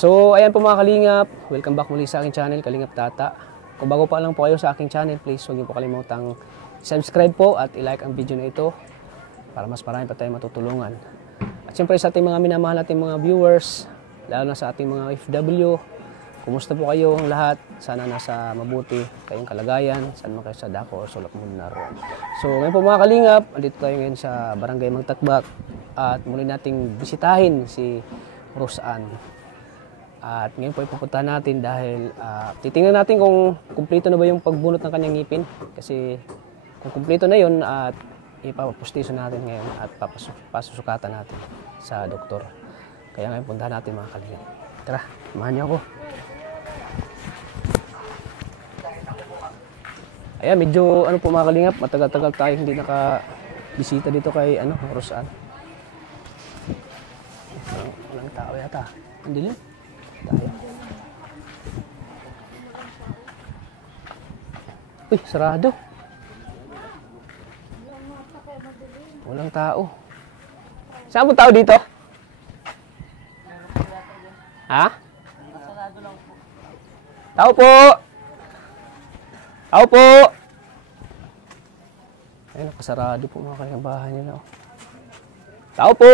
So, ayan po mga kalingap. Welcome back muli sa aking channel, Kalingap Tata. Kung bago pa lang po kayo sa aking channel, please huwag niyo po kalimutang subscribe po at i-like ang video na ito para mas marami pa tayong matutulungan. At siyempre sa ating mga minamahal nating mga viewers, lalo na sa ating mga OFW, kumusta po kayo ang lahat? Sana nasa mabuti kayong kalagayan, saan man kayo sa dako o sulok mo naroon. So ngayon po mga kalingap, andito tayo ngayon sa Barangay Magtakbak at muli nating bisitahin si Rose Ann. At ngayon po ipupuntahan natin dahil titingnan natin kung kumpleto na ba yung pagbunot ng kanyang ngipin. Kasi kung kumpleto na yun at ipapustiso natin ngayon at pasusukatan natin sa doktor. Kaya ngayon puntahan natin mga kalingap. Tara, samahan niyo ako. Ayan, medyo ano po mga kalingap, matagal-tagal tayo hindi nakabisita dito kay Rose Ann. Walang tao yata. Ang dilim. Tayo. Uy, sarado. Walang tao. Saan mo tao dito? Ha? Tao po! Tao po! Ayun, nakasarado po mga kanyang bahay nila. Tao po!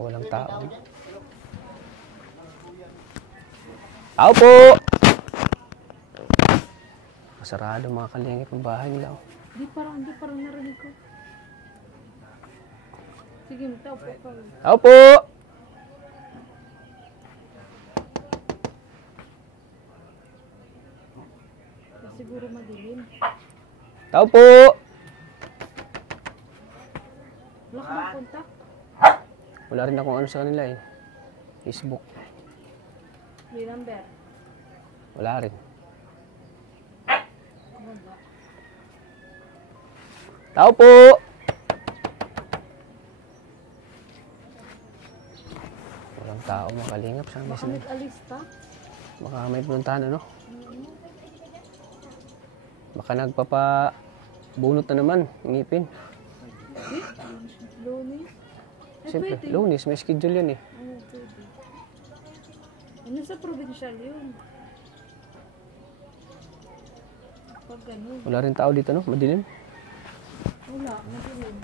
Walang tao. Tao po! Masarado mga kalingap ang bahay nila. Hindi parang narinig ko. Sige, tao po. Tao po! Siguro madilim. Tao po! Wala ka bang kontak? Wala rin akong ano sa kanila eh. Facebook. May number? Wala rin. Tao po! Walang tao mga kalingap. Saan Baka nag-alis pa? Baka may puntahan ano? Baka nagpapabunot na naman ng ngipin. Lunis? Siyempre, Lunis. May schedule yun eh. Pwede. Ano sa provincial yun? Pag ganun. Wala rin tao dito no? Madilim. Wala, madilim.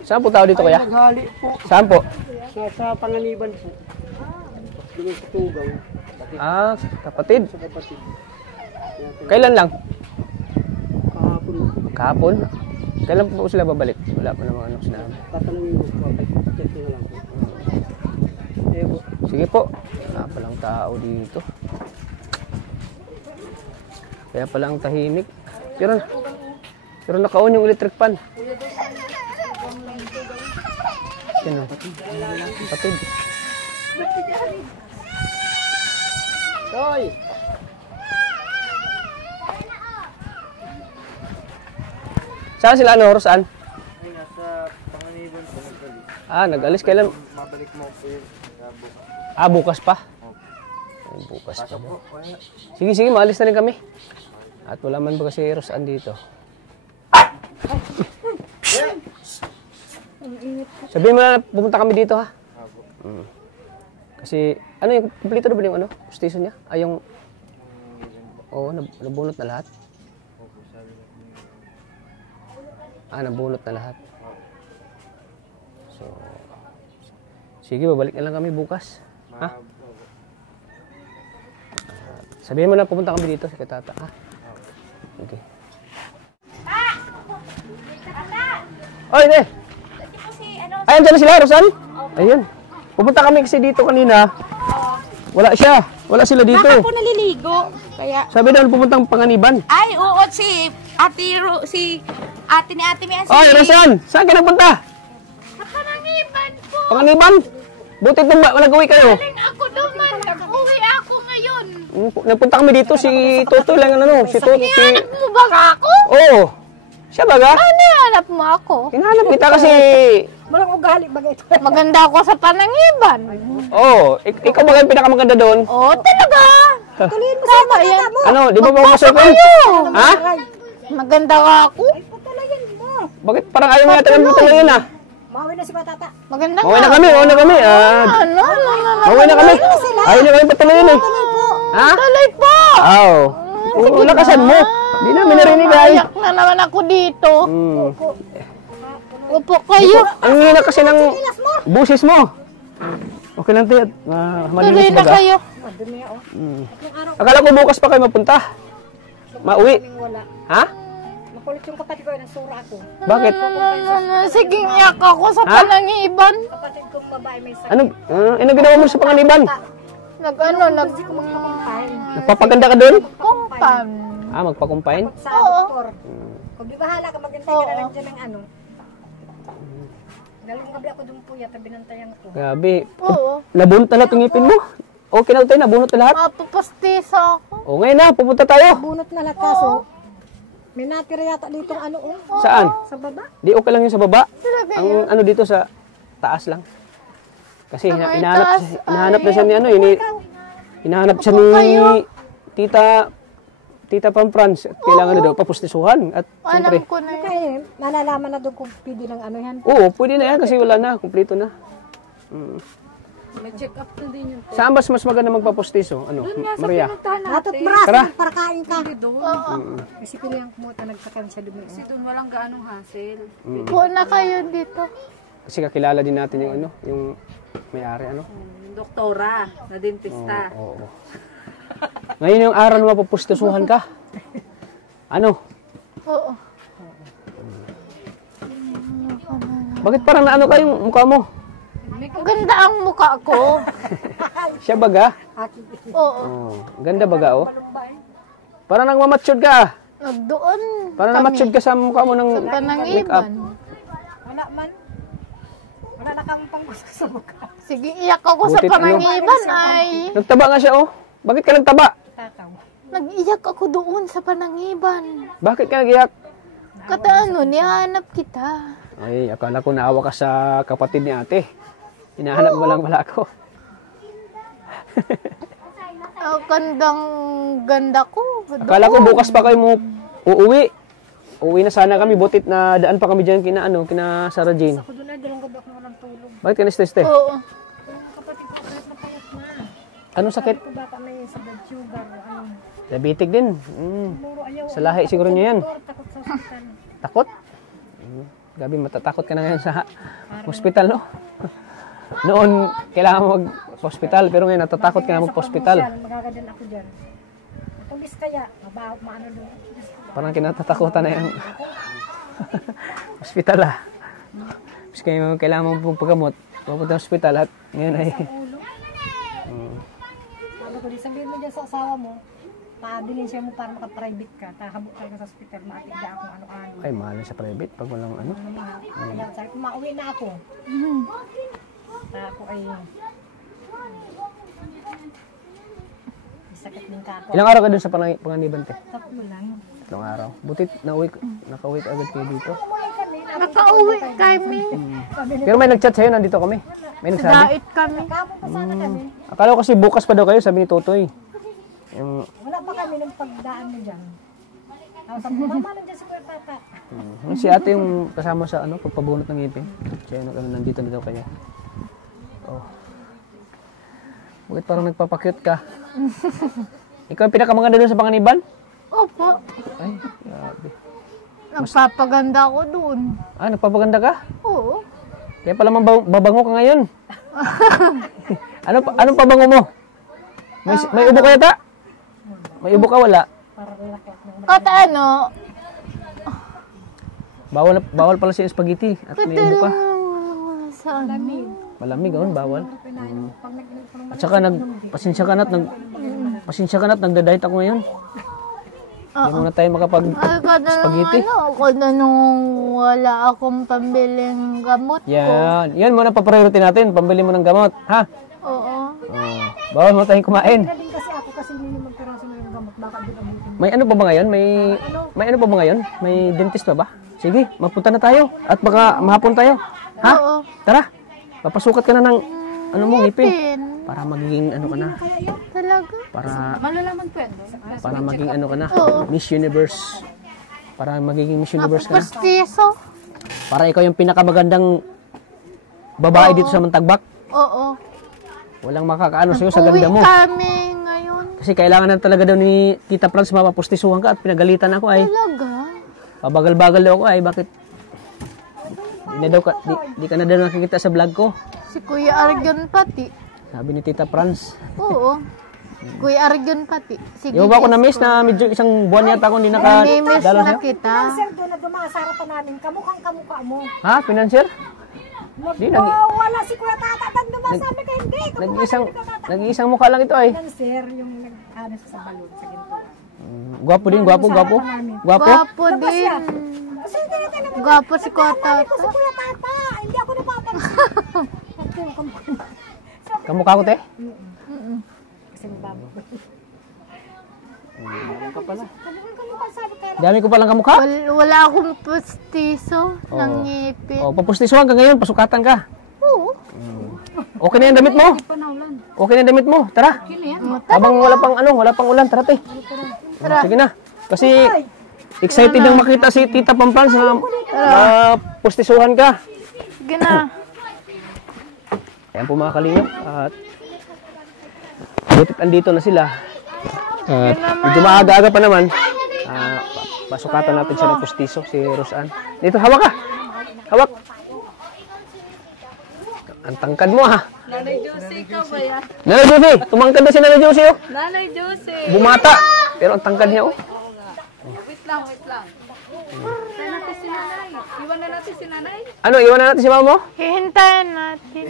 Saan po tao dito kaya? Naghali po. Saan po? Sa Panganiban po. Doon sa Tugaw. Ah, kapatid. Sa kapatid. Kailan lang? Kahapon. Kahapon? Kailan po sila babalik? Wala pa namang ano sinabi. Tatanungin mo po. Check na lang po. Po. Sige po. Wala palang tao dito. Kaya palang tahimik. Pero naka-on yung electric pan. Sino? Kapatid. Toy! Saan sila Rose Ann? Ay, nasa Panganiban po. Ah, nag-alis kailan? Mabalik mo po yun. Ah, bukas pa? Ay, bukas pa ba? Sige, maalis na rin kami. At wala man ba kasi Rose Ann dito? Sabihin mo na pupunta kami dito ha? Kasi, ano yung, kumpleto na ba yung station niya? Ay, yung, oo, nabunot na lahat? Ah, nabunot na lahat. So, sige, babalik na lang kami bukas. Ha? Sabihin mo na pupunta kami dito sa Katata, ha? Okay. Oy, ne! Ay, andyan na sila, Rose Ann? Ayun. Pupunta kami kasi dito kanina. Wala siya. Wala sila dito. Baka po naliligo. Kaya... Sabi daw pupuntang Panganiban. Ay, oo, si ate ni Ate Mia. Ay, Rose Ann! Saan ka nagpunta? Sa Panganiban po. Panganiban? Buti itong nag-uwi kayo. Galing ako naman. Nag-uwi ako ngayon. Nagpunta kami dito, si Toto lang si Toto. Hinahanap mo ba ako? Oo. Siya baga? Ano hinahanap mo ako? Hinahanap kita kasi... Walang ugali bagay ito. Maganda ako sa Panangiban. Oo. Ikaw baga yung pinakamaganda doon? Oo, talaga. Tama yan. Ano, di ba pumasok ko? Ha? Maganda ka ako. Ay, patalayan mo. Bakit parang ayaw mo yata kami patulayan ah? Mauwi na si Batata. Maganda Mauwi na nga. kami, mauwi na kami. Ano? Mauwi na kami. Ayaw na kami patulayan eh. Ha? Tuloy po. Oo. Oo, lakasan mo. Hindi namin narinig ay. Ayak na naman ako dito. Hmm. Upo kayo. Ang hina kasi ng busis mo. Okay lang tayo. Tuloy Malinis na baga. kayo. Madumi ako. Akala ko bukas pa kayo mapunta. Mauwi. Wala. Ha? Makulit yung kapatid ko, nagsura ako. Bakit? Sige, iyak ako sa Ha? panangiban. Kapatid kong babae may sakit. Ano ginawa mo sa panganiban? Nagpapaganda ka doon? Kumpan. Magpakumpain? Sa doktor. Kung di bahala ka, maghintay ka na lang dyan ng ano. Dalawang gabi ako doon po, yata binantayan ko. Grabe. Oo. Nabunot na lahat yung ngipin mo. Okay na tayo, nabunot na lahat. Mapapastisa ako. O ngayon na, pupunta tayo. Bunot na lahat kaso, may natira yata dito ang ano, Saan? sa baba. Di okay lang yung sa baba. Talaga Ang ano dito sa taas lang. Kasi may hinahanap, taas, hinahanap na siya ni ano, hinahanap siya ni Tita Pam France. At kailangan na daw papustisuhan. At siyempre, Alam ko na yun. Kaya nalalaman na doon kung pwede ng ano yan. oo, pwede na yan kasi wala na, kumpleto na. May check up na din yun. Saan mas maganda magpapustiso? Ano, Maria? Natot bras, Tara. para kain ka. Doon. Kasi pinayang kumuta, nagsakan siya dumi. Kasi doon walang gaanong hassle. Upo na kayo dito. Kasi kakilala din natin yung ano, yung may-ari ano. Yung doktora na dentista. Oo. Ngayon yung araw na mapapustisuhan ka. Ano? Oo. Bakit parang naano ka yung mukha mo? Ganda ang mukha ko. Siya baga? Oo. Oh, ganda baga oh. Parang nagmamatsyon ka. Nagdoon. Parang namatsyon ka sa mukha mo ng Sa make-up. panangiban. Wala man. Wala na kang panggusto sa mukha. Sige, iyak ako sa Butit, panangiban ay. Nagtaba nga siya oh. Bakit ka nagtaba? Tataw. Nag-iyak ako doon sa panangiban. Bakit ka nagiyak? Kataano, nihanap kita. Ay, akala ko naawa ka sa kapatid ni ate. Hinahanap mo lang pala ako. Ganda ko. Akala ko bukas pa kayo mo uuwi. Uuwi na sana kami, butit na daan pa kami dyan kina Sarah Jane. Ako doon na, dalawang gabi ako walang tulog. Bakit ka na-stress? Oo. Yung kapatid ko, kahit na payat na. Anong sakit? Kung baka may sa blood sugar o ano. Diabetic din. Muro ayaw. Sa lahi siguro niya yan. Takot sa hospital. Takot? Gabi, matatakot ka na ngayon sa hospital, no? Noon, kailangan mo mag-hospital, pero ngayon natatakot ka na mag-hospital. Magagadan ako dyan. Tulis kaya, maano doon. Parang kinatatakutan na yung hospital, ah. Mas kailangan mo paggamot, mapunta sa hospital, at ngayon ay... Sabi ko, di sabihin mo dyan sa asawa mo, paabilin siya mo para makaprivate ka, tahabok ka sa hospital, maatiga akong ano-ano. Ay, mahal na sa private pag walang ano. Kaya sabi ko, mauwi na ako. Ako ay... May sakit din ka ako. Ilang araw ka dun sa panganiban, te? Tatlo lang. 3 araw. Butit, nakauwi ka agad kayo dito. Nakauwi kami. Pero may nag-chat sa'yo, nandito kami. May nagsabi. Dait kami. Kapon pa sana kami. Akala ko kasi bukas pa daw kayo, sabi ni Totoy. Yung, Wala pa kami ng pagdaan mo dyan. Tapos sabi ko, mama nandiyan si Kuya Tata. si ate yung kasama sa ano, pagpabunot ng ngipin. Siya nandito na daw kayo. Oh. Bakit parang nagpapakyut ka? Ikaw ang pinakamaganda doon sa panganiban? Opo. Ay, grabe. Nagpapaganda ako doon. Nagpapaganda ka? Oo. Kaya pala babango ka ngayon. Anong pabango mo? May ubo ka yata? May ubo ka wala? Kataano, Bawal pala siya spaghetti at may ubo ka. sa ano? Malamig gawin, bawal. At saka pasensya ka na't nagda-diet ako ngayon. Hindi muna tayo makapag-spaghetti. Ako na nung wala akong pambiling gamot ko. Yan muna pa-priority natin, pambili mo ng gamot, ha? Oo. Bawal mo tayong kumain. Din kasi ako kasi hindi naman piraso na yung gamot. Baka din abutin. May ano pa ba ngayon? May ano pa ba ngayon? May dentist pa ba? Sige, magpunta na tayo. At baka mahapon tayo. Ha? Oo. Tara, papasukat ka na ng ano mo, ngipin. Pin. Para magiging ano ka na. Talaga? Para Malalaman po yan. maging ano ka na. Oo. Miss Universe. Para magiging Miss Universe ka na. Pustiso. Para ikaw yung pinakamagandang babae dito sa Mantagbak. Oo. Walang makakaano sa'yo sa ganda mo. Uwi kami ngayon. Kasi kailangan na talaga daw ni Tita Franz mapapustisuhan ka at pinagalitan ako ay. Talaga? Pabagal-bagal daw ako ay. Bakit? Di ka na daw nakikita sa vlog ko. Si Kuya Argon pati. Sabi ni Tita Franz. Oo. Kuya Argon pati. Sige, Yung ba ako na-miss na medyo isang buwan yata ako hindi Nami-miss nakadalo na sa'yo? kita. Sir, doon na dumasara pa namin. Kamukhang kamukha mo. Ha? Financier? Di, Wala si Kuya Tata. Tan dumasabi ka hindi. Nag-iisang mukha lang ito ay. Yan, sir, yung nag-ano sa balon sa ginto. Gwapo din, gwapo. Gwapo? Gwapo din. Kasi tinitin mo. Gwapo si Kuya Sabi ko Tata. si Kuya Tata. Hindi ako napapansin. Ito yung kamukha. Kamukha ko, te? Kasi mababo. Kamukha sabi ka. Dami ko palang kamukha? Wala akong pustiso ng ngipin. O, papustisuhan ka ngayon, pasukatan ka. Oo. Okay na yung damit mo. Okay na yung damit mo. Tara. Habang wala pang ulan, tara, te. Tara. Sige na. Kasi excited nang makita si Tita Pampans na pustisuhan ka. Sige na. Ayan po mga kalingap. At butit andito na sila. At medyo maaga-aga pa naman. Pasukatan natin siya ng pustiso, si Rosan. Dito, hawak ka. Hawak. Ang tangkad mo ha. Nanay Josie, ikaw ba yan? Nanay Josie, tumangkad na si Nanay Josie oh. Nanay Josie! Bumata. Pero ang tangkad niya oh. Wait lang. Saan natin si nanay? Iwan na natin si nanay? Ano, iwan na natin si mama mo? Hihintayin natin.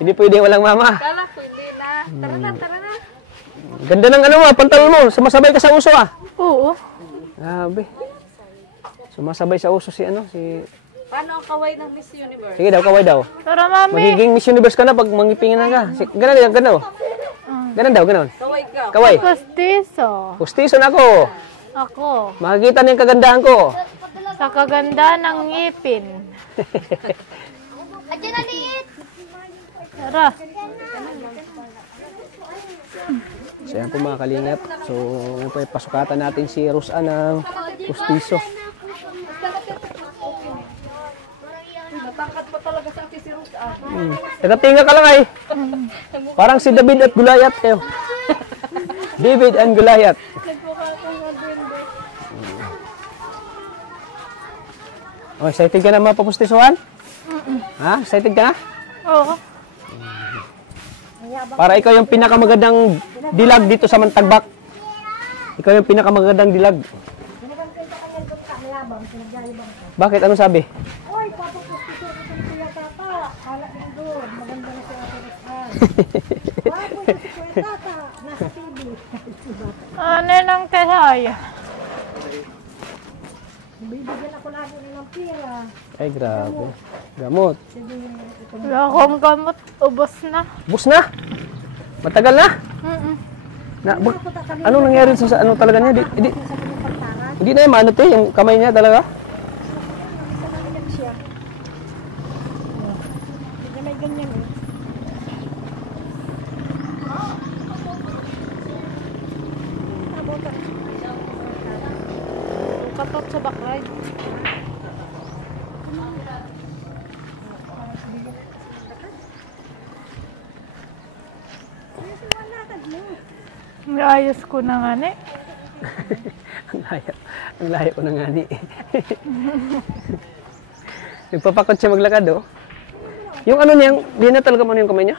Hindi pwede walang mama. Kala ko hindi na. Tara na. Ganda ng ano pantalon mo. Sumasabay ka sa uso ah. Oo. Grabe. Sumasabay sa uso si ano, si... Paano ang kaway ng Miss Universe? Sige daw, kaway daw. Tara, mami. Magiging Miss Universe ka na pag mangipingin na ka. Ganon. Ganon daw, ganon. Kaway ka. Kaway. Pustiso. Pustiso na ako. Ako. Makikita na yung kagandahan ko. Sa kaganda ng ngipin. Tara. So yan po mga kalingap. So ngayon po pasukatan natin si Rosan ng pustiso. Natangkat pa talaga sa akin si Ruth. Nakatinga ka lang ay. Parang si David at Goliath kayo. David and Goliath. Oh, excited ka na mapapustisuhan? Ha? Excited ka na? Oo. Para ikaw yung pinakamagandang dilag dito sa Mantagbak. Ikaw yung pinakamagandang dilag. Bakit? Anong sabi? Oy, papapustiso ko sa Kuya Tata. Kala niyo doon. Maganda na si Ate Rosan. Wapo na si Kuya Tata. Nasa TV. Ano nang kasaya? Bibigyan ako lagi ng pira. Ay, grabe. Gamot. Wala akong gamot. Ubos na. Bus na? Matagal na? Anong nangyari sa ano talaga niya? Hindi na yung ano to, yung kamay niya talaga? May ganyan eh. Katot sa backlight. Ayos ko na nga eh. Ang layo ko na nga ni. Nagpapakot siya maglakad oh. Yung ano niya, di na talaga mo yung kamay niya?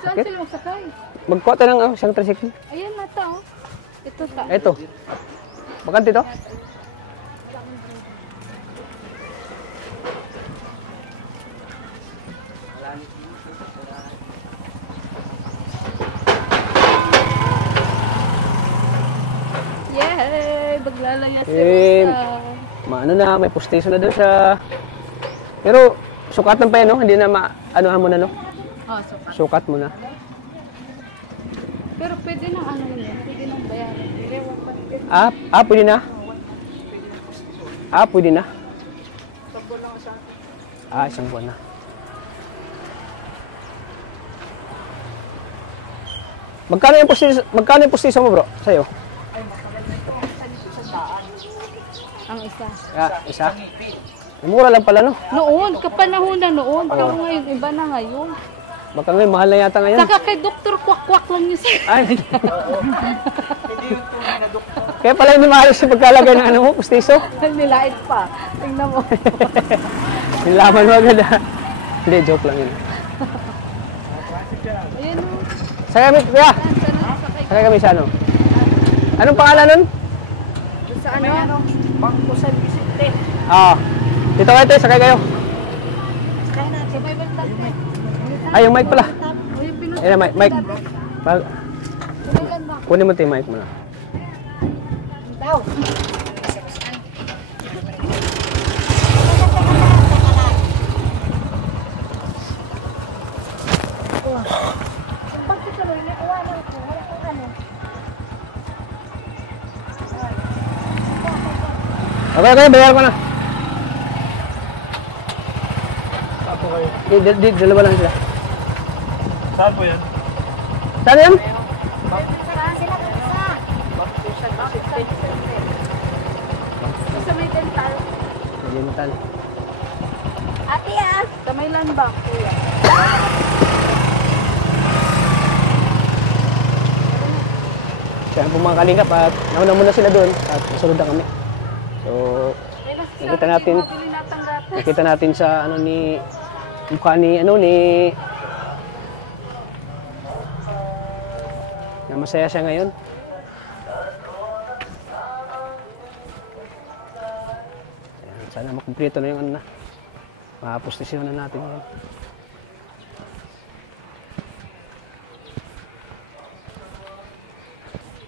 Saan sila magsakay? Magkuha tayo ng isang tricycle. Ayan na to. Ito ta. Ito. Bakante to? Yay! Maglalayas si Eh, Rosa. maano na, may pustiso na doon siya. Pero, sukatan pa yan, no? Hindi na ano mo na, no? Oh, sukat. Sukat mo na. Pero pwede na ano yun. Pwede nang bayaran. Pwede na? Pwede na? Isang buwan na. Magkano yung pustiso mo, bro? Sa'yo? Ang isa. Isa. Mura lang pala, no? Noon, kapanahon na noon. Pero ngayon, iba na ngayon. Baka ngayon, mahal na yata ngayon. Saka kay Dr. Kwak-Kwak lang yun siya. Ay, kaya pala hindi mahalos yung pagkalagay ng ano mo, pustiso. Nilait pa. Tingnan mo. Nilaman mo agad ha. Hindi, joke lang yun. Ayun o. Sakay kami, kuya. Sakay kami sa ano? Anong pangalan nun? Sa ano? Bangko San Vicente. Dito kayo tayo, sakay kayo. Kaya natin. May bantag na. Ay, yung mic pala. O yung pinunod. Ayun, mic. Kailan ba? Kunin mo ito yung mic mo na. Daw. Bakit tuloy na iwanan ko? Wala kang ano. Okay, bayar ko na. Dalawa lang sila. Saan po yan? Saan yan? Saan sila isa? Sa may dental. Dental. Ate Sa may land bank, kuya. Kaya po mga kalingap at nauna muna sila doon at nasunod na kami. So, nakita natin sa ano ni mukha ni ano ni na masaya siya ngayon. Ayan, sana makumpleto na yung ano na. Mapustisyon na natin yan.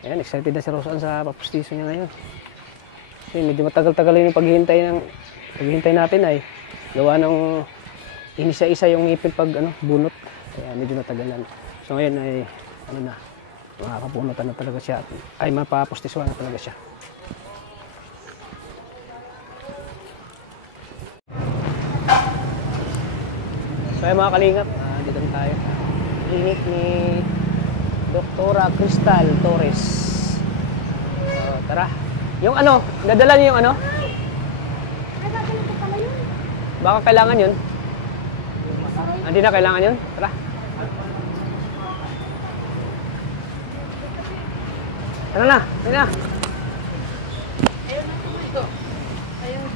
Ayan, excited na si Rosan sa papustiso niya ngayon. Kasi medyo matagal-tagal yung paghihintay natin ay gawa ng inisa-isa yung ngipin pag bunot. Kaya medyo matagalan. So ngayon ay makakapunutan na talaga siya. Ay mapapustisuan na talaga siya. So ay mga kalingap, dito na tayo. Klinik ni Doktora Crystal Torres. Tara. Yung dadala niyo yung baka kailangan yun. Hindi na kailangan yun. Tara. Tara na. Tara na.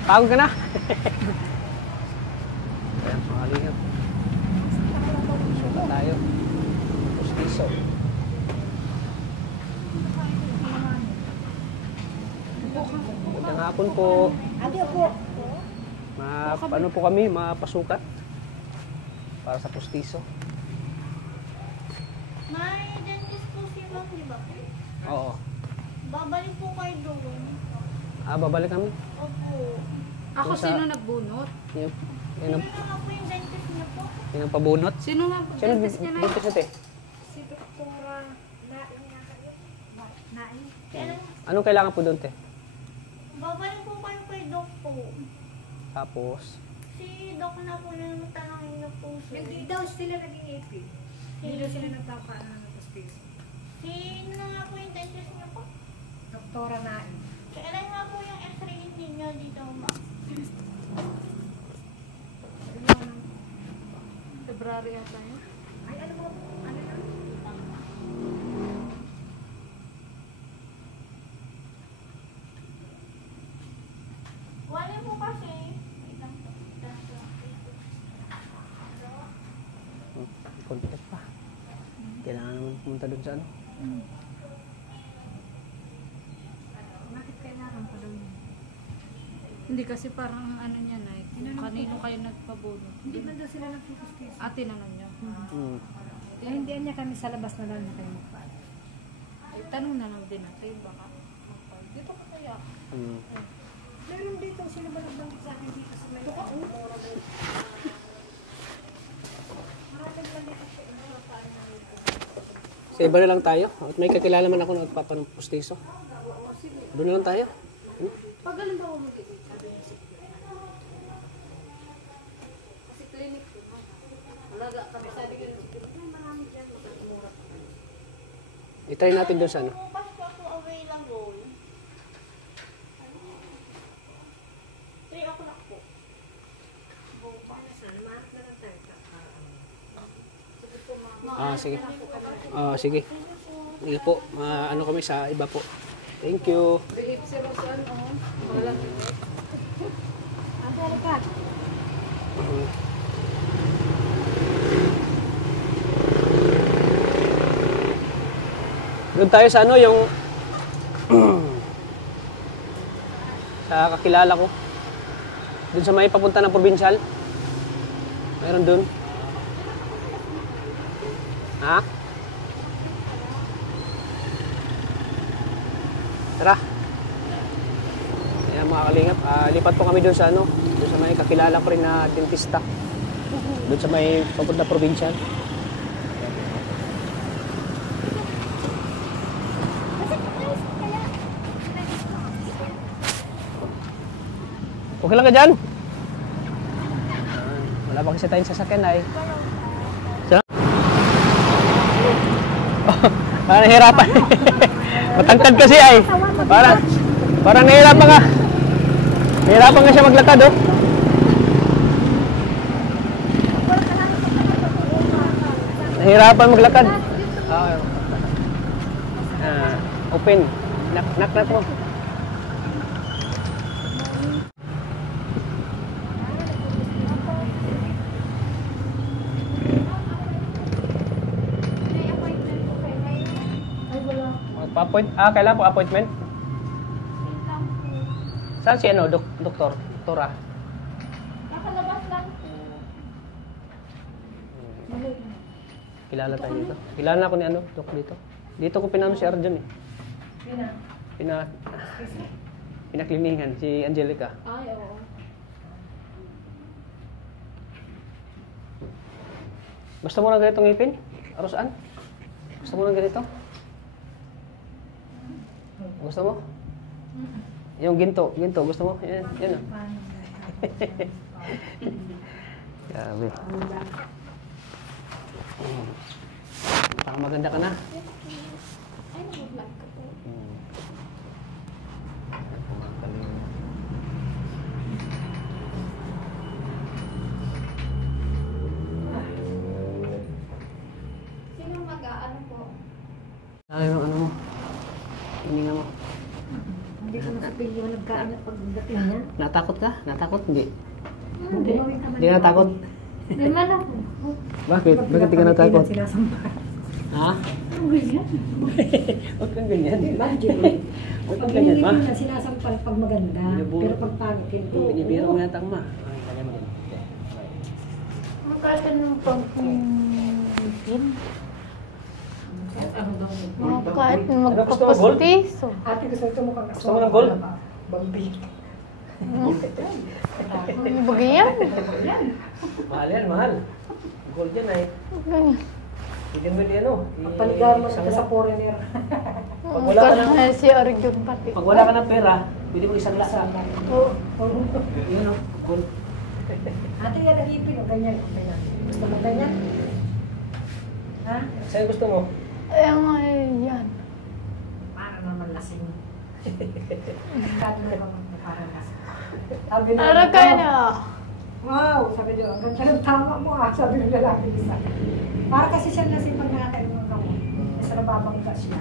Pagod ka na. Ayan, pangalingap. Suka tayo. Pustiso. Magandang hapon po. Ano po kami, mapasukat para sa pustiso. May dentist po silang, di ba? Oo. Babalik po kayo doon. Babalik kami. Opo. Ako Sa- sino nagbunot? Yan Sino nga po yung dentist niya po? ang pabunot. Sino nga Sino dentist niya na? dito sa Si Doktora Nain nga kayo. Nain. Anong kailangan po doon, te? Babalik po kayo kay Doc po. Tapos, Si Doc na po yung tanongin niyo po siya. Hindi daw sila naging ipin. Hindi daw sila nagpapaano ng pustiso. Sino nga po yung dentist niya po? Doktora Nain. Kailan nga po yung x-ray niyo dito, ma? February ata yun. Ay, ano mo? Ano na? Wala po kasi. contact pa. Kailangan naman pumunta doon sa Bakit kailangan pa daw yun? Hindi kasi parang niya na kanino kayo nagpabunot. Hindi ba daw sila nagpupustiso? Ate tinanong niya. Kaya hindi niya kami sa labas na lang na kayo magpaano. Ay, tanong na lang din natin. Baka dito ka kaya. Meron dito, sino ba nagbanggit sa akin dito sa may tuka? Maraming lang dito sa inyo. Sa iba na lang tayo. At may kakilala man ako na nagpapapustiso. Doon na lang tayo. Pag galing ba ako mag-ibig? Kasi clinic ko. Malaga kami sa atin yun. Marami dyan. Magkakamura. I-try natin doon sa Bukas pa po available. Sige. Sige. Sige po. Ano kami sa iba po. Thank you. Behave si Rosan, wala. Ate, halika. Doon tayo sa ano, yung sa kakilala ko. Doon sa may papunta ng provincial. Mayroon doon. Ha? Tara. Ayan mga kalingap, lipat po kami doon sa ano, doon sa may kakilala ko rin na dentista. Doon sa may papunta provincial. Okay lang ka dyan? Wala pa kasi tayong sasakyan ay. Siya? Parang nahihirapan. Matangkad kasi ay. Parang nahihirapan ka. Nahihirapan nga siya maglakad oh. Nahihirapan maglakad. Open. Knock mo. Kailan po appointment? Saan si ano, doktor? Doktora? Nakalabas lang. Kilala tayo dito. Kilala ako ni ano, dok dito. Dito ko pinano si Arjun eh. Pinaklinihan si Angelica. Ay, oo. Gusto mo na ganitong ngipin? Arosan? Gusto mo na ganito? Gusto mo? Yung ginto, gusto mo? Yan, yan oh. Grabe. Baka maganda ka na. Ay, nag-vlog ka po. Sino mag-aano po? Ano yung ano mo? Hininga mo. Hindi ko nasapil yung nagkaanap pagdating niya. Natakot ka? Natakot? Hindi. Hindi. Hindi natakot? Di man ako. Bakit? Bakit di ka natakot? Sinasampa. Ha? Ang ganyan. Huwag kang ganyan. Imagine. Huwag Pag kang ganyan, ma. binibigyan na sinasampal pag maganda. Binuburo. Pero pag pangit, hindi. Binibiro mo yata, ma. Okay, kanya mo din. Magkano pag-ngipin? Ano daw? Kahit gusto mo, gold? magpapastiso. Ate, gusto mo kang Gusto mo ng gold? Bambi. Ano ba ganyan? Mahal yan, mahal. Gold yan ay. Ganyan. Hindi mo yan, ano. Paligaran mo na sa foreigner. Pag wala ka ng- Kasi si Arjun pati. Pag wala ka ng pera, pwede mo isang lasa. Oo. Yun o, gold. Ate, yan ang ipin. O, ganyan. Ganyan. Gusto mo ganyan? Ha? Saan gusto mo? Ay, nga yan. Para naman lasing. Kaya naman parang lasing. Sabi na, Ara ka na. wow, sabi niyo, ang ganda ng tama mo ah, sabi ng lalaki isa. Para kasi siya lasing pag nakakain ng gamot. Kasi nababangga siya.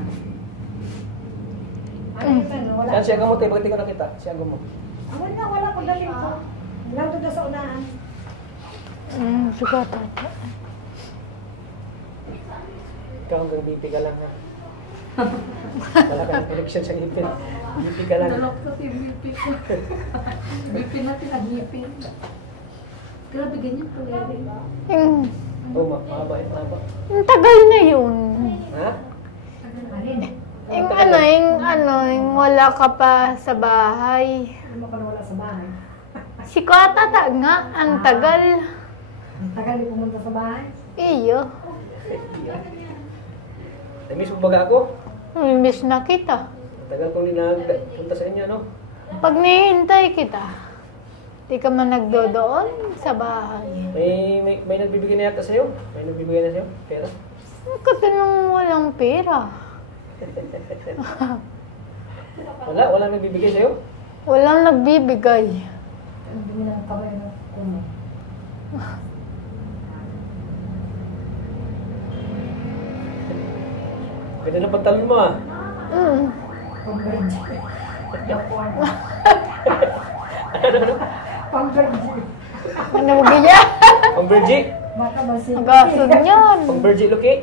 Ano yun, ano, wala. Saan siya gamot eh? Bakit di ko nakita? Siya gamot. Wala ko daling ko. Lang doon sa unahan. Sugatan. Ikaw hanggang BP ka lang ha. Wala ka ng connection sa ngipin. BP ka lang. Nalok sa BP ko. BP natin, agipin. Grabe, ganyan po yan. Oo, mahaba yung mahaba. Ang tagal na yun. Ha? Alin? Yung wala ka pa sa bahay. Ano ka na wala sa bahay? Si Kuatata nga, ang tagal. Ang tagal di pumunta sa bahay. Iyo. Namiss mo baga ako? Miss na kita. Tagal kong punta sa inyo, no? Pag nihintay kita, di ka man nagdodoon sa bahay. May nagbibigay na yata sa'yo? May nagbibigay na sa'yo? Pera? Kasi nung walang pera. Wala nagbibigay sa'yo? Walang nagbibigay. Ang dumi ng kamay ng kumo. Ganda ng pantalon mo ah. Pang-virgin. Ano mo ganyan? Pang Virgie. Baka masin. Agason yan. Pang Virgie Luki.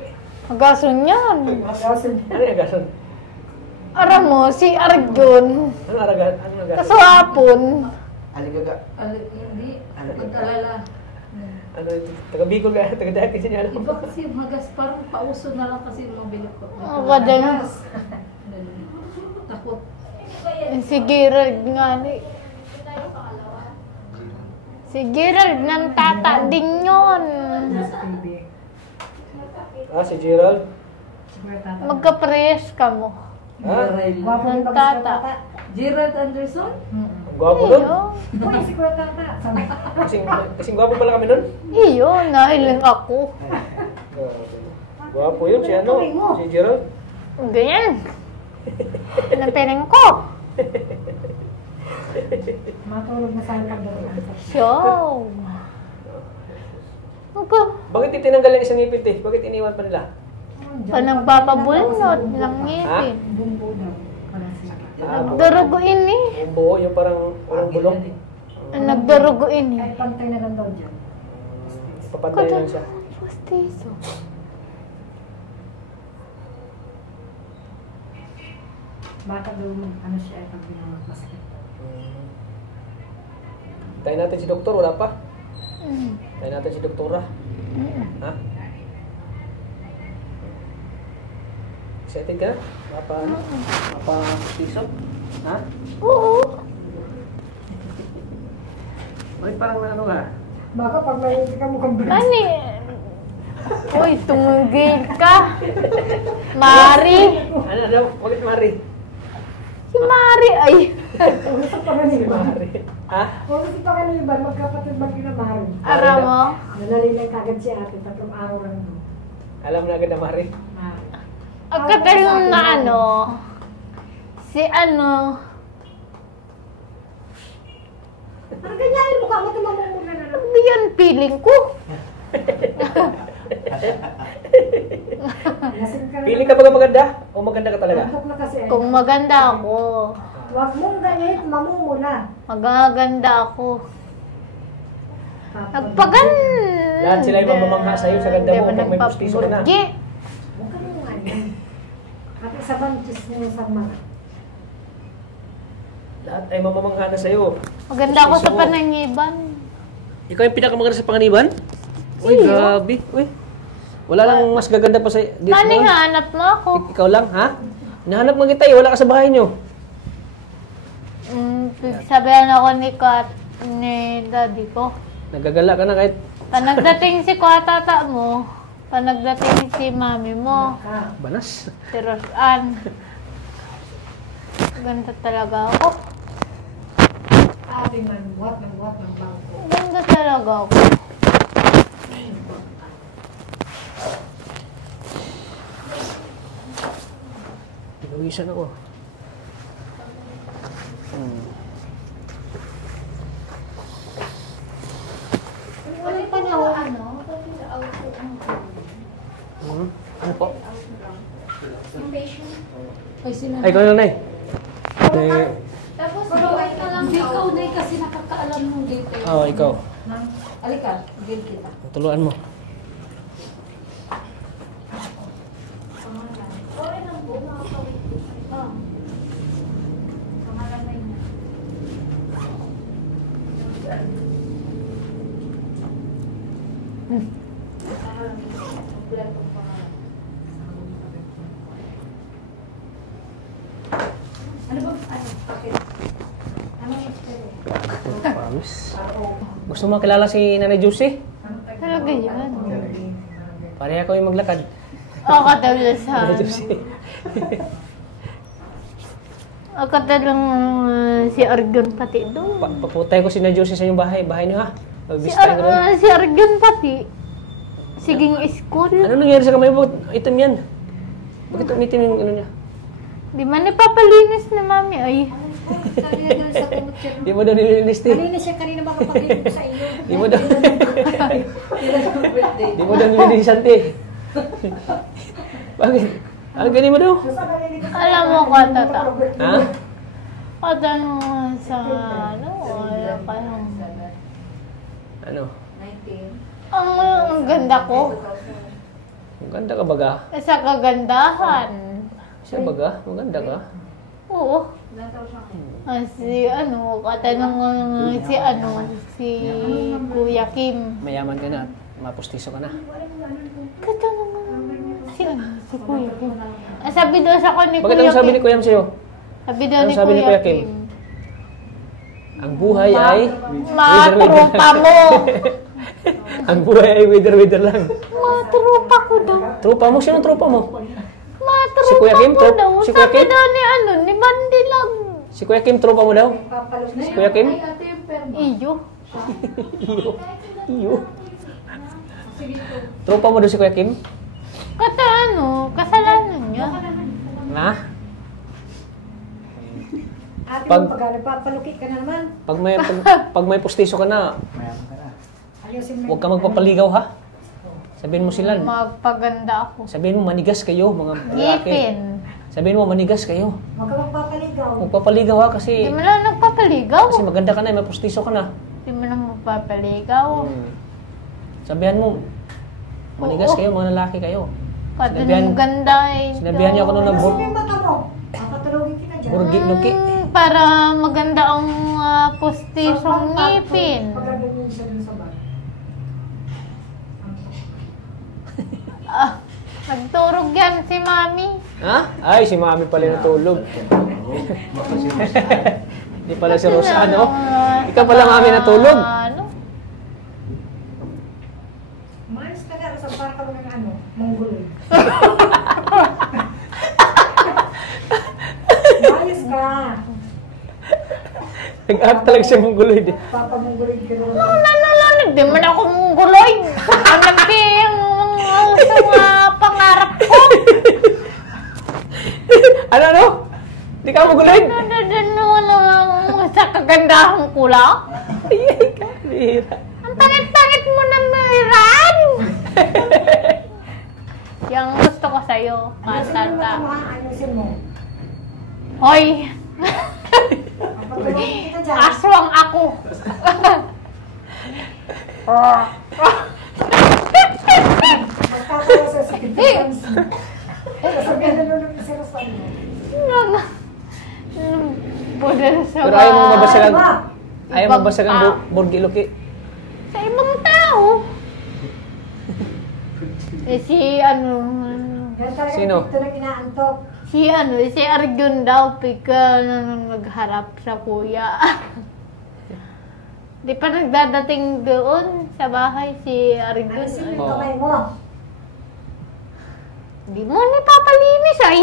Agason yan. Ano yung agason? Aram mo, si Arjun. Anong agason? Anong agason? Kaswapon. Aligaga. Hindi. Mag-alala. Ano ito? Taga Bicol ka, taga dati siya alam. Iba kasi magas, parang pauso na lang kasi mabilik ko. Ang kadang. Takot. Si Gerald nga ni. Si Gerald ng tata din yun. Ah, si Gerald. Magka-press ka mo. Ha? Wapo Ng din ba si tata. Tata? Gerald Anderson? Ang gwapo nun. Iyo. Uy, si Kuya Tata. Sabi. Kasing gwapo pala kami nun. Iyo, nahiling ako. Gwapo yun, si ano? Si Gerald. Ganyan. Napiling ko. Matulog na sa pagdating. Show. Ako, Bakit itinanggal yung isang ngipin eh? Bakit iniwan pa nila? pa nagpapabulnot ng ngipin. Bumbo daw. Para siya. Nagduruguin eh. Yung buo, yung parang walang bulong. Nagduruguin eh. Ay, pantay na lang daw dyan. Papantay lang siya. Pustiso. Baka daw ano siya ay pag masakit. Tayo natin si doktor, wala pa. Tayo natin si doktora. Ha? Excited ka na? Mapa-pustiso? Ha? Oo. Bakit parang ano ka? Baka pag may ka mukhang bird. Ani? Uy, tumugil ka. Mari. Ano? Bakit Mari? Si Mari ay. Ulo sa panganiban. Mari. Ha? Ulo sa panganiban, magkapatid magkinamarin. Aram mo. Nanalilang kagad si ate, 3 araw lang doon. Alam na agad na Mari. Agkatalong na ano. Si ano. Parang ganyan yung mukha mo, tumamumuna na lang. Hindi yan feeling ko. Lasing ka na. Pili ka ba maganda? O maganda ka talaga? Antok na kasi. Kung maganda ako, Huwag mong ganyan, mamumula. magaganda ako. Nagpaganda. Lahat sila yung mamamangha sa'yo sa ganda mo pag may pustiso ka na. Nagpapurgi. Huwag ka nung ano. Ate, sa bantis niyo sa mga. Lahat ay mamamangha na sa'yo. Maganda ako sa panangiban. Ikaw yung pinakamaganda sa panganiban? Uy, grabe. Uy. Wala lang mas gaganda pa sa dito. Nani hanap mo ako. Ikaw lang, ha? Nahanap mo kita eh. Wala ka sa bahay nyo. Sabihan ako ni daddy ko. Nagagala ka na kahit... Panagdating si Tata mo, panagdating si mami mo, Banas. si Rosan. Ganda talaga ako. Ate man, buhat ng bangko. Ganda talaga ako. Pinawisan ako. Wala pa na ako, ano? Ano po? Yung patient. Ay, sila. Ay, ikaw na, Nay. Tapos, gawin ka lang. Hindi ka unay kasi nakakaalam nung detail. Oo, ikaw. Alika, gil kita. Tuluan mo. Okay lang po, makakawin ko. Pangalan na yun. Pangalan ko. Kompleto pangalan. Ano ba? Ano? Bakit? Ano yung story? Promise. Gusto mo kilala si Nanay Juicy? Talaga yan. Pareha ko yung maglakad. Ako talaga sa Nanay Juicy. Ako talagang si Arjun pati doon. Paputay ko si Nanay Juicy sa inyong bahay. Bahay niyo ha. Magbisita ko doon. Si Arjun pati. Siging school. Ano nangyari sa kamay mo? Itim yan. Bakit umitim yung ano niya? Di man ipapalinis na mami. Ay, Sabi na sa kumutya. Di mo daw nililinis ti. Kanina siya kanina makapag-ibig sa iyo. Di mo daw. Kailan yung birthday? Di mo daw nililinisan ti. Bakit? Ano ganyan mo daw? Alam mo ka, tata. Ha? Katanungan sa ano, wala kayong... Ano? Ang ganda ko. Ang ganda ka baga? Sa kagandahan. Siya baga? Maganda ka? Oo. Si ano, katanungan si ano, si Kuya Kim. Mayaman ka na at mapustiso ka na. Katanungan si ano, si Kuya Kim. Sabi daw sa ni Bakit Kuya ang sabi ni Kim. Kuya sa'yo? Sabi daw Ano ni sabi ni Kuya Kuya Kim? Kim. Ang buhay ay... Matrupa mo. Ang buhay ay wither lang. Matrupa ko daw. Trupa mo? Sino trupa mo? Matrupa Si Kuya Kim? ko daw. Si Kuya Sabi Kim? daw ni ano, ni Bandilag. Si Kuya Kim, trupa mo daw? Si Kuya Kim? Iyo. Iyo. Trupa mo daw si Kuya Kim? Kata ano, kasalanan niya. Ha? Ate Pag- mo, pag nagpapalukit ka na naman, Pag may pustiso ka na, ayusin mo. huwag ka magpapaligaw ha. Sabihin mo sila, Magpaganda ako. sabihin mo manigas kayo mga lalaki. Ngipin. Sabihin mo manigas kayo. Huwag ka magpapaligaw. Magpapaligaw ha Di kasi mo na nagpapaligaw. maganda ka na, may pustiso ka na. Di mo na magpapaligaw. Sabihan mo, manigas Oo. kayo, mga lalaki kayo. Kata Sinabihan- ng ganda eh. Sinabihan niya ako nung Ayusin mo nag- yung mata mo. Papatulogin kita dyan. Burgi-luki. Para maganda ang postisong ngipin. Paglalagay mo siya dun sa bag. Nagturog yan si Mami. Ha? Ay, si mami pala natulog. Hindi pala si Rosano. Ikaw pala mami natulog. Ano? Maayos ka na, sa para ka lang ng ano, mongoloid. Maayos ka. Nag-act talaga siya mongoloid. Papamongoloid ka na. Nanonood, di man ako mungguloy. Ang nagtiyang sa mga pangarap ko. Ano? Hindi ka mongoloid? Nadadano sa kagandahan ko lang. Ay, kabira. Ang pangit-pangit mo na Miran. Yung gusto ko sa'yo, Ayusin mo yung mata mo, matata. ha? Ayusin mo. Hoy! Papatulogin kita dyan. Aswang ako! Magtatawa sa sakit. Sasabihan na lulog si Rosano. Budal sa Pero ayaw mo mabasagan. Ma! Ayaw mo mabasagan burgi-luki. Sa ibang tao. Si ano... Yan talaga Sino? dito na inaantok. Si Arjun daw, pika nagharap sa kuya. Di pa nagdadating doon sa bahay si Ayusin Arjun. mo yung kamay mo. Di mo ni papalinis ay.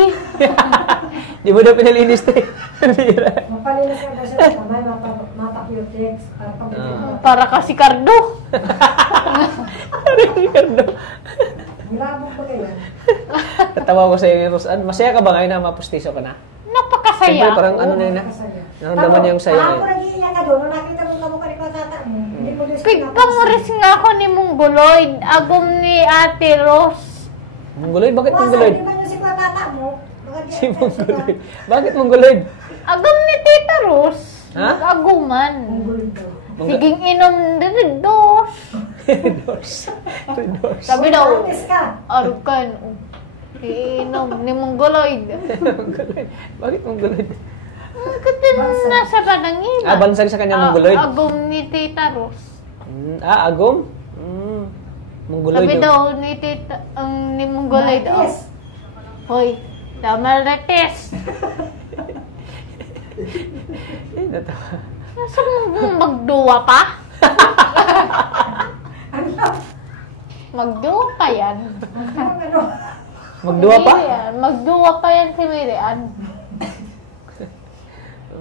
Di mo daw pinalinis to eh. Kabira. Mapalinis ka ba siya sa kamay, mapakyotex, para pag Para kasi Cardo. Ricardo. Mulabog pa kaya. Natawa ko sa iyo, Rosan. Masaya ka ba ngayon na mapustiso ka na? Napakasaya. Siyempre parang ano na yun na. Naramdaman niya yung saya Ako niya. nag-iiyak ka doon, nung nakita mo kamukha ni Patata mo, hindi mo doon Pagpanguris nga ako ni Mongoloid, agom ni Ate Rose. Mongoloid? Bakit Masa, Mongoloid? di ba yung si Patata mo? Baka di- Si Mongoloid. Bakit Mongoloid? Agom ni Tita Rose. Ha? Aguman. Mongoloid daw. Siging inom din dos. Redors. Redors. Sabi daw, Artist ka. Arukan. Iinom ni Mongoloid. Mongoloid. Bakit Mongoloid? Kasi nasa panangin. Bansag sa kanya Mongoloid. Agom ni Tita Rose. Agom? Mongoloid. Sabi daw ni Tita, ni Mongoloid. Artist. Hoy, tama retes. Ay, natawa. Nasa magduwa pa? Ano? Magduwa pa yan. Ano? Magduwa pa? Miriam. Magduwa pa yan si Miriam.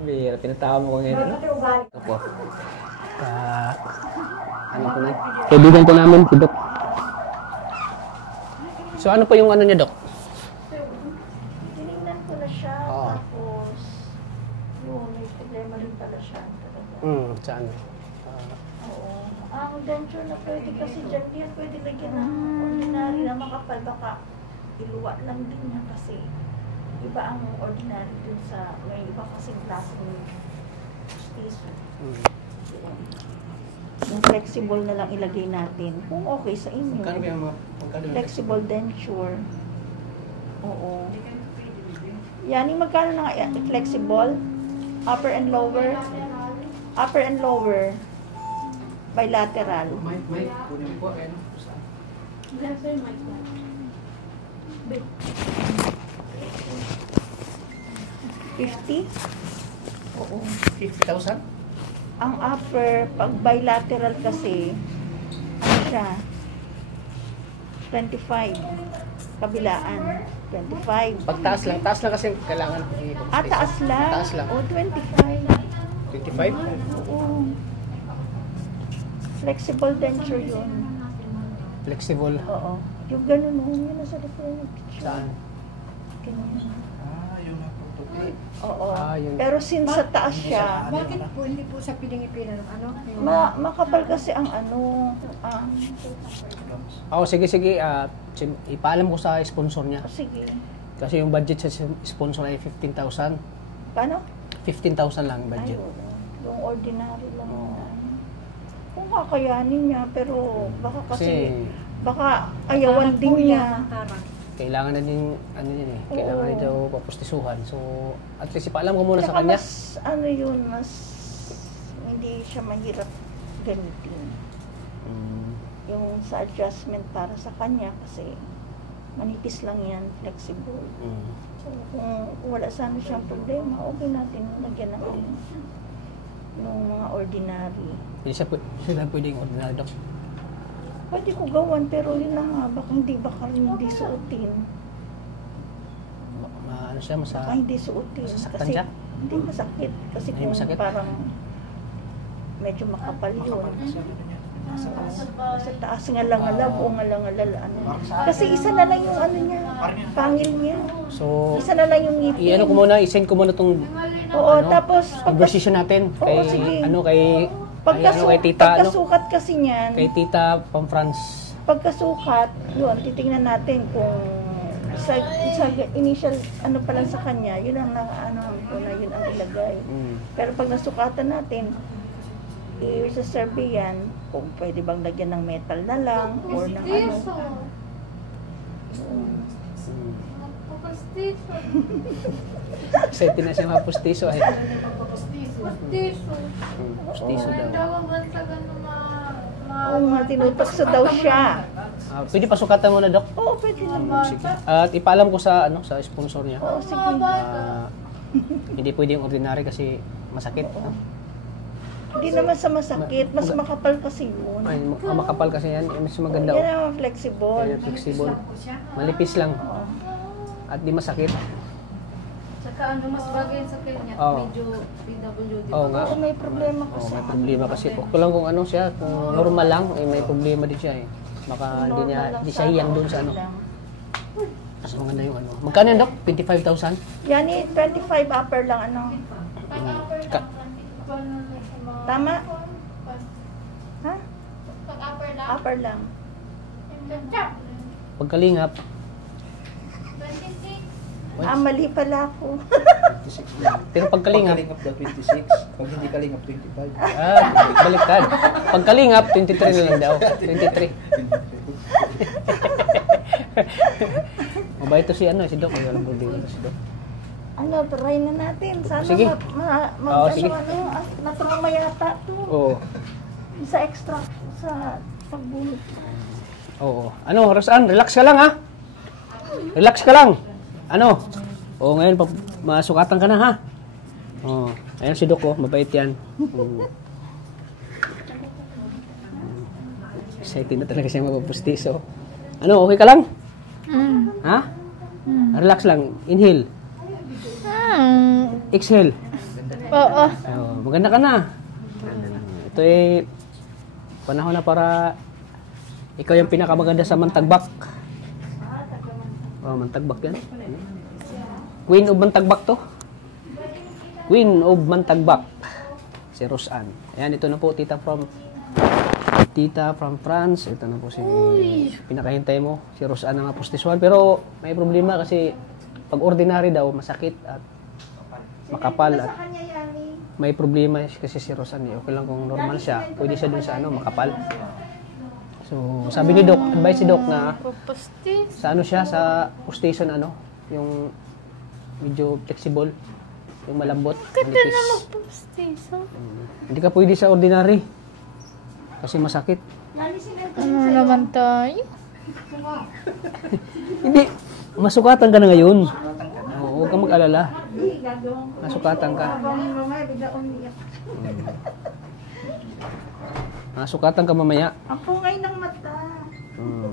Bira, pinatawa mo ko ngayon. Ano? Pati ugali. Ako. Ano po na? Kaibigan po namin si Dok. So ano po yung ano niya, Dok? Tinignan ko na siya, Oo. tapos yun, may problema rin pala siya talaga. Saan? Oo. Ang denture na pwede kasi dyan, di yan pwede lagyan ng ordinary na makapal, baka iluwa lang din niya kasi iba ang ordinary dun sa, may iba kasing klaseng pustiso. Yung flexible na lang ilagay natin kung okay sa inyo. Flexible denture. Oo. Yan, yung magkano na nga flexible? Upper and lower? Upper and lower. Bilateral. May, kunin po, ano? 50? Oo. 50,000? Ang upper, pag bilateral kasi, ano siya? 25. Kabilaan. 25. Pag taas lang kasi kailangan Taas lang? Taas lang. O, 25. 25? Oo. Flexible denture yun. Flexible. Oo. Yung ganun, yun nasa likod. Saan? Ganyan. Yung naputupi. Oo. Yun. Pero since sa taas siya, Bakit po hindi po sa piling-ipilan ng ano? makapal kasi ang ano, Sige. Ipaalam ko sa sponsor niya. sige. Kasi yung budget sa sponsor ay 15,000. Paano? 15,000 lang budget. Ayun. Yung ordinary lang. Kung kakayanin niya, pero baka kasi, baka ayawan din niya. Kailangan na din, kailangan Oo. na daw papustisuhan. So, at least ipaalam ko muna sa Saka kanya. mas, mas hindi siya mahirap gamitin. Yung sa adjustment para sa kanya kasi manipis lang yan, flexible. So, kung wala sana siyang problema, okay natin lagyan ng mga ordinary. Hindi siya pwedeng ordinary, Dok. Pwede ko gawan, pero yun na nga, baka hindi suotin. Ano siya, Baka hindi suotin. masasaktan Kasi siya? hindi masakit. Kasi Hindi kung masakit? parang medyo makapal yun. Sa taas ngalangalab o ngalangalal. Kasi isa na lang yung ano niya, pangil niya. So, Isa na lang yung ngipin. i-ano ko muna, i-send ko muna itong Oo, tapos conversation natin kay, Oo, sige. kay tita, pagkasukat kasi niyan, kay tita from France. pagkasukat, yun, titingnan natin kung sa initial pa lang sa kanya, yun ang ko na yun ang ilagay. Pero pag nasukatan natin, i-reserve yan kung pwede bang lagyan ng metal na lang or ng ano. Excited na siya mapustiso ay. Pustiso daw. Oo nga, tinutokso daw siya. Pwede pasukatan mo na, Dok. Oo, pwede naman. Sige. At ipaalam ko sa sa sponsor niya. Oo, sige. Hindi pwede yung ordinary kasi masakit. Hindi naman sa masakit, mas makapal kasi yun. Ay, makapal kasi yan. Mas maganda. Yan naman flexible. Yan, flexible. Malipis lang. Oo. At di masakit. Saka ano mas bagay sa kanya, Oo. medyo PWD. Oo nga. Oo, may problema Oh, kasi. may problema kasi. Kung lang kung ano siya, kung normal lang, may problema din siya eh. Baka hindi siya hiyang doon sa ano. Mas maganda yung ano. Magkano yun, Dok? 25,000? Yan 25 upper lang ano. Tama? Ha? Upper lang. Pagkalingap. Mali pala ako. 26 lang. Pero pagkalingap. Pagkalingap daw 26. Pag hindi kalingap 25. Baliktad. Pagkalingap, 23 na lang daw. 23. Mabait to si Dok. Ay, walang problema si Dok. Try na natin. Sana Sige. Sige. natrauma yata to. Oo. Sa extra, sa pagbunot. Oo. Rosan, relax ka lang ha. Relax ka lang. Ngayon, masukatan ka na ha. Ayan si Dok, mabait yan. Excited na talaga siya mapapustiso. Okay ka lang? Ha? Relax lang. Inhale. Exhale. Oo. Maganda ka na. Ito panahon na para ikaw yung pinakamaganda sa Mantagbak. Mantagbak yan. Queen of Mantagbak to. Queen of Mantagbak. Si Rosan. Ayan, ito na po, tita from Tita from France. Ito na po si pinakahintay mo, si Roseanne nga postiswan. Pero may problema kasi pag ordinary daw, masakit at makapal at Sa kanya yan eh. may problema kasi si Roseanne. Okay lang kung normal siya. Pwede siya dun sa makapal. So, sabi ni Doc, advice si Doc na Pupustis. sa siya, sa postation yung medyo flexible, yung malambot, Ganda na manipis. magpupustis. Oh. Hindi ka pwede sa ordinary kasi masakit. Ano naman tayo? Hindi, masukatan ka na ngayon. Oo, huwag kang mag-alala. Masukatan ka. Masukatan ka mamaya. Ang pungay ng mata. Hmm.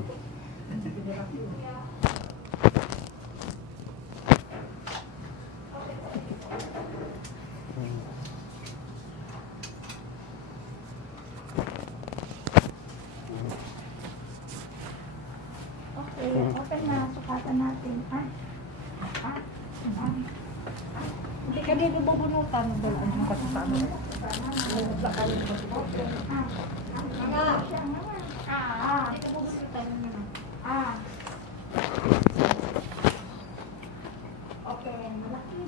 Okay, open na. Sukatan natin. Hindi ka dito bubunutan. Dalaan yung kasasama. Okay, malaki.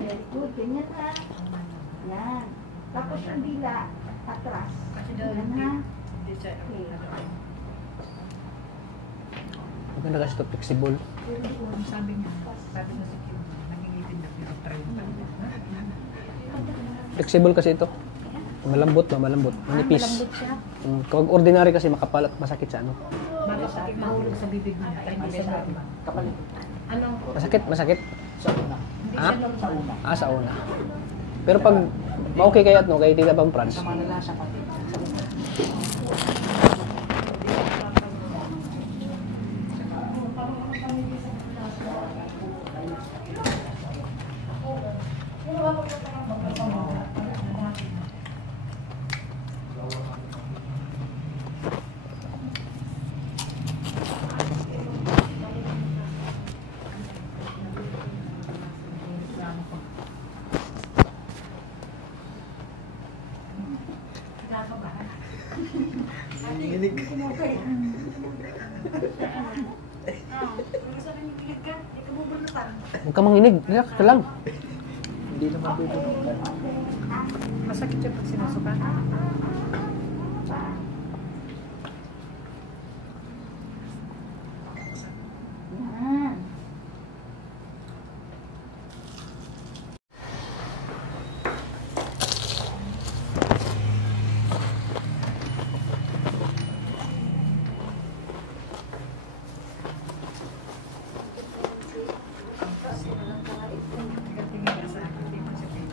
Very good. Ganyan ha. Yan. Tapos yung dila. Atras. Yan ha. Okay. Maganda kasi ito, flexible. Sabi niya si Kim, nangingipin na pero try na. Flexible kasi ito. Malambot ba? Malambot. Manipis. Malambot siya. Kapag ordinary kasi makapal at masakit sa Bakit mahulog sa bibig mo? Tayo hindi sa natin. Kapalit. Anong Masakit, masakit. sa una? Hindi Ha? siya sa una. Sa una. Pero pag okay kayo kay Tita Pang France, Sa Manila siya pati. Sa una. huwag ka manginig. Relax ka lang. Hindi naman bibig. Masakit siya pag sinusuka. Yan. Tingin ka sa akin, hindi mo sabihin.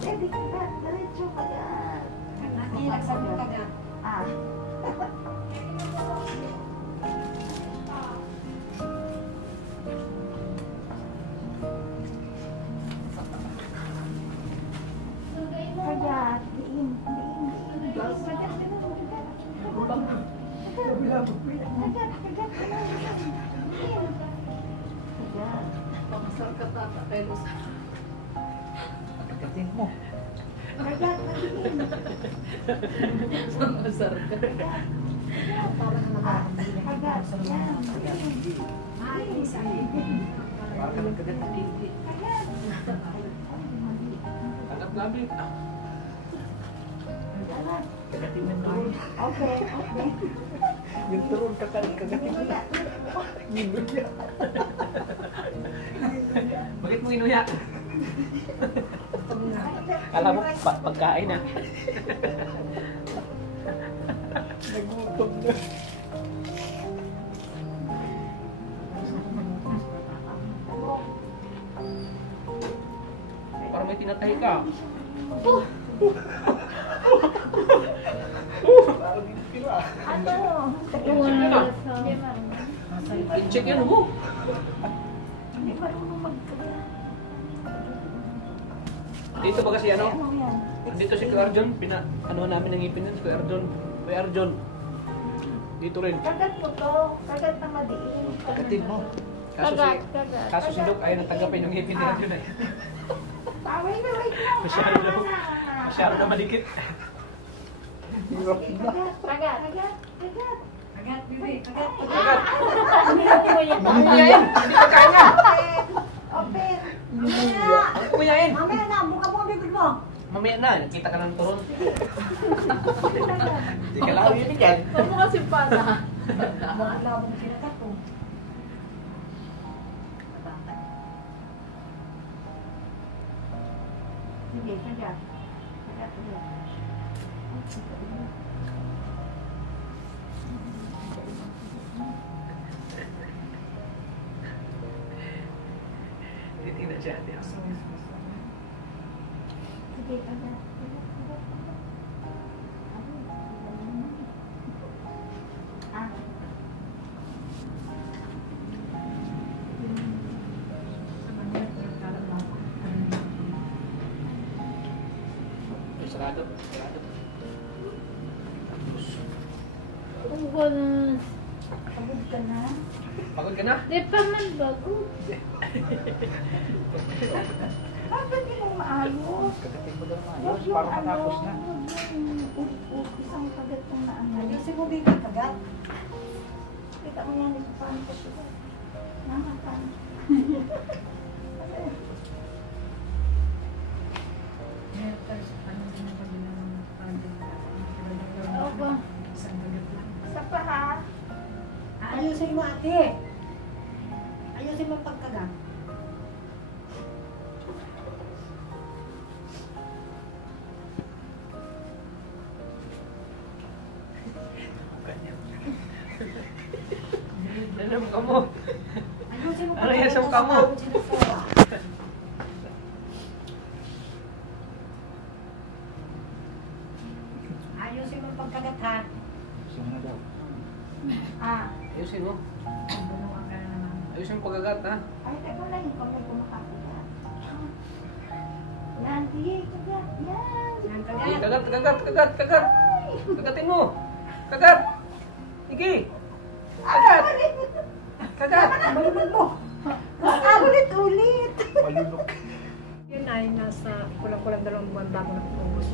Pwede ka, diretso ka yan. Ah. Kaya, diin. Kagatin mo. Kagat, magiging. Masar ka. Kagat, yan. Parang ka lang kagat na hindi. Hanap namin. Kagatin mo turon. Okay, okay. Yung turon kagatin mo na. Ginuya. Bakit mo inuya? Kala mo pagkain na. Nagutom na. Parang may tinatahi ka. Ano? I-check yan mo. Hindi marunong magkagat. Dito ba kasi ano? Ano yan? Dito si Kuya Arjon, ano namin ng ngipin nun si Kuya Arjon. Kuya Arjon. Dito rin. Kagat mo to. Kagat na madiin. Kagatin mo. Kagat. Kaso si Doc ayaw nang tanggapin yung ngipin ni Arjon eh. Wait lang. Masyado na malikit. Hirap na. Kagat. Kagat. Kagat. Kagat, bibi. Kagat. Kagat. Kuya. Kumayain! Hindi ka kaya nga! Open. Ang kumayain! Mamaya na. Buka mo ang bibig mo. Mamaya na, nakita ka ng turon. Hindi ka lang ibigyan. Huwag mo kasi pana. Bakit labang sinakat ko? Sige, kagat. Kagat ulit. Titingnan siya. Sige, kagat. Ah. Sarado. Sarado. Tapos, Pagod ka na? pagod ka na? Di pa man bago. Bakit di mo maayos? Kagatin mo daw maayos. Para matapos na. Isang kagat lang na ano. Ayusin mo dito, kagat. Kita mo yan, ito paano ko siya. Namakan. Opo. Isa pa ha. Ayusin mo, ate. Ayusin mo pagkagat. Ano ka mo? Ayusin mo Ano yan sa mukha mo? Ayusin mo pagkagat, ha? Sino na daw? Ah. Ayusin mo. Tulungan ka na naman. Ayusin mo pagagat ha. Ay, teka lang. Ikaw may kumakagat. Yan, di. Kagat. Yan. Yan, Sige, kagat. kagat. Kagatin mo. Kagat. Sige. Kagat. Kagat. Balunod mo. Ulit-ulit. Palunok. Yun ay nasa kulang-kulang 2 buwan bago nakapungos.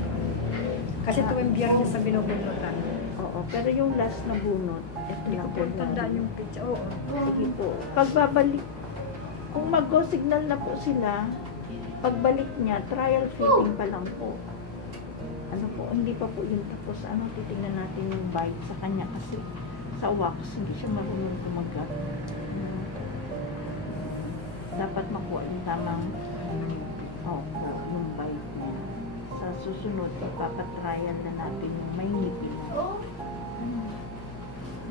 Kasi tuwing biyernes sa binubunutan. Oo, pero yung last na bunot, ito lang po. Tandaan yung picture. Oo. Sige po. Pagbabalik, kung mag-go-signal na po sila, pagbalik niya, trial fitting pa lang po. Ano po, hindi pa po yun tapos. Ano, titingnan natin yung bite sa kanya kasi sa wax, hindi siya marunong tumagat. Dapat makuha yung tamang yung bite niya. Sa susunod, ipapatrial na natin yung may ngipin.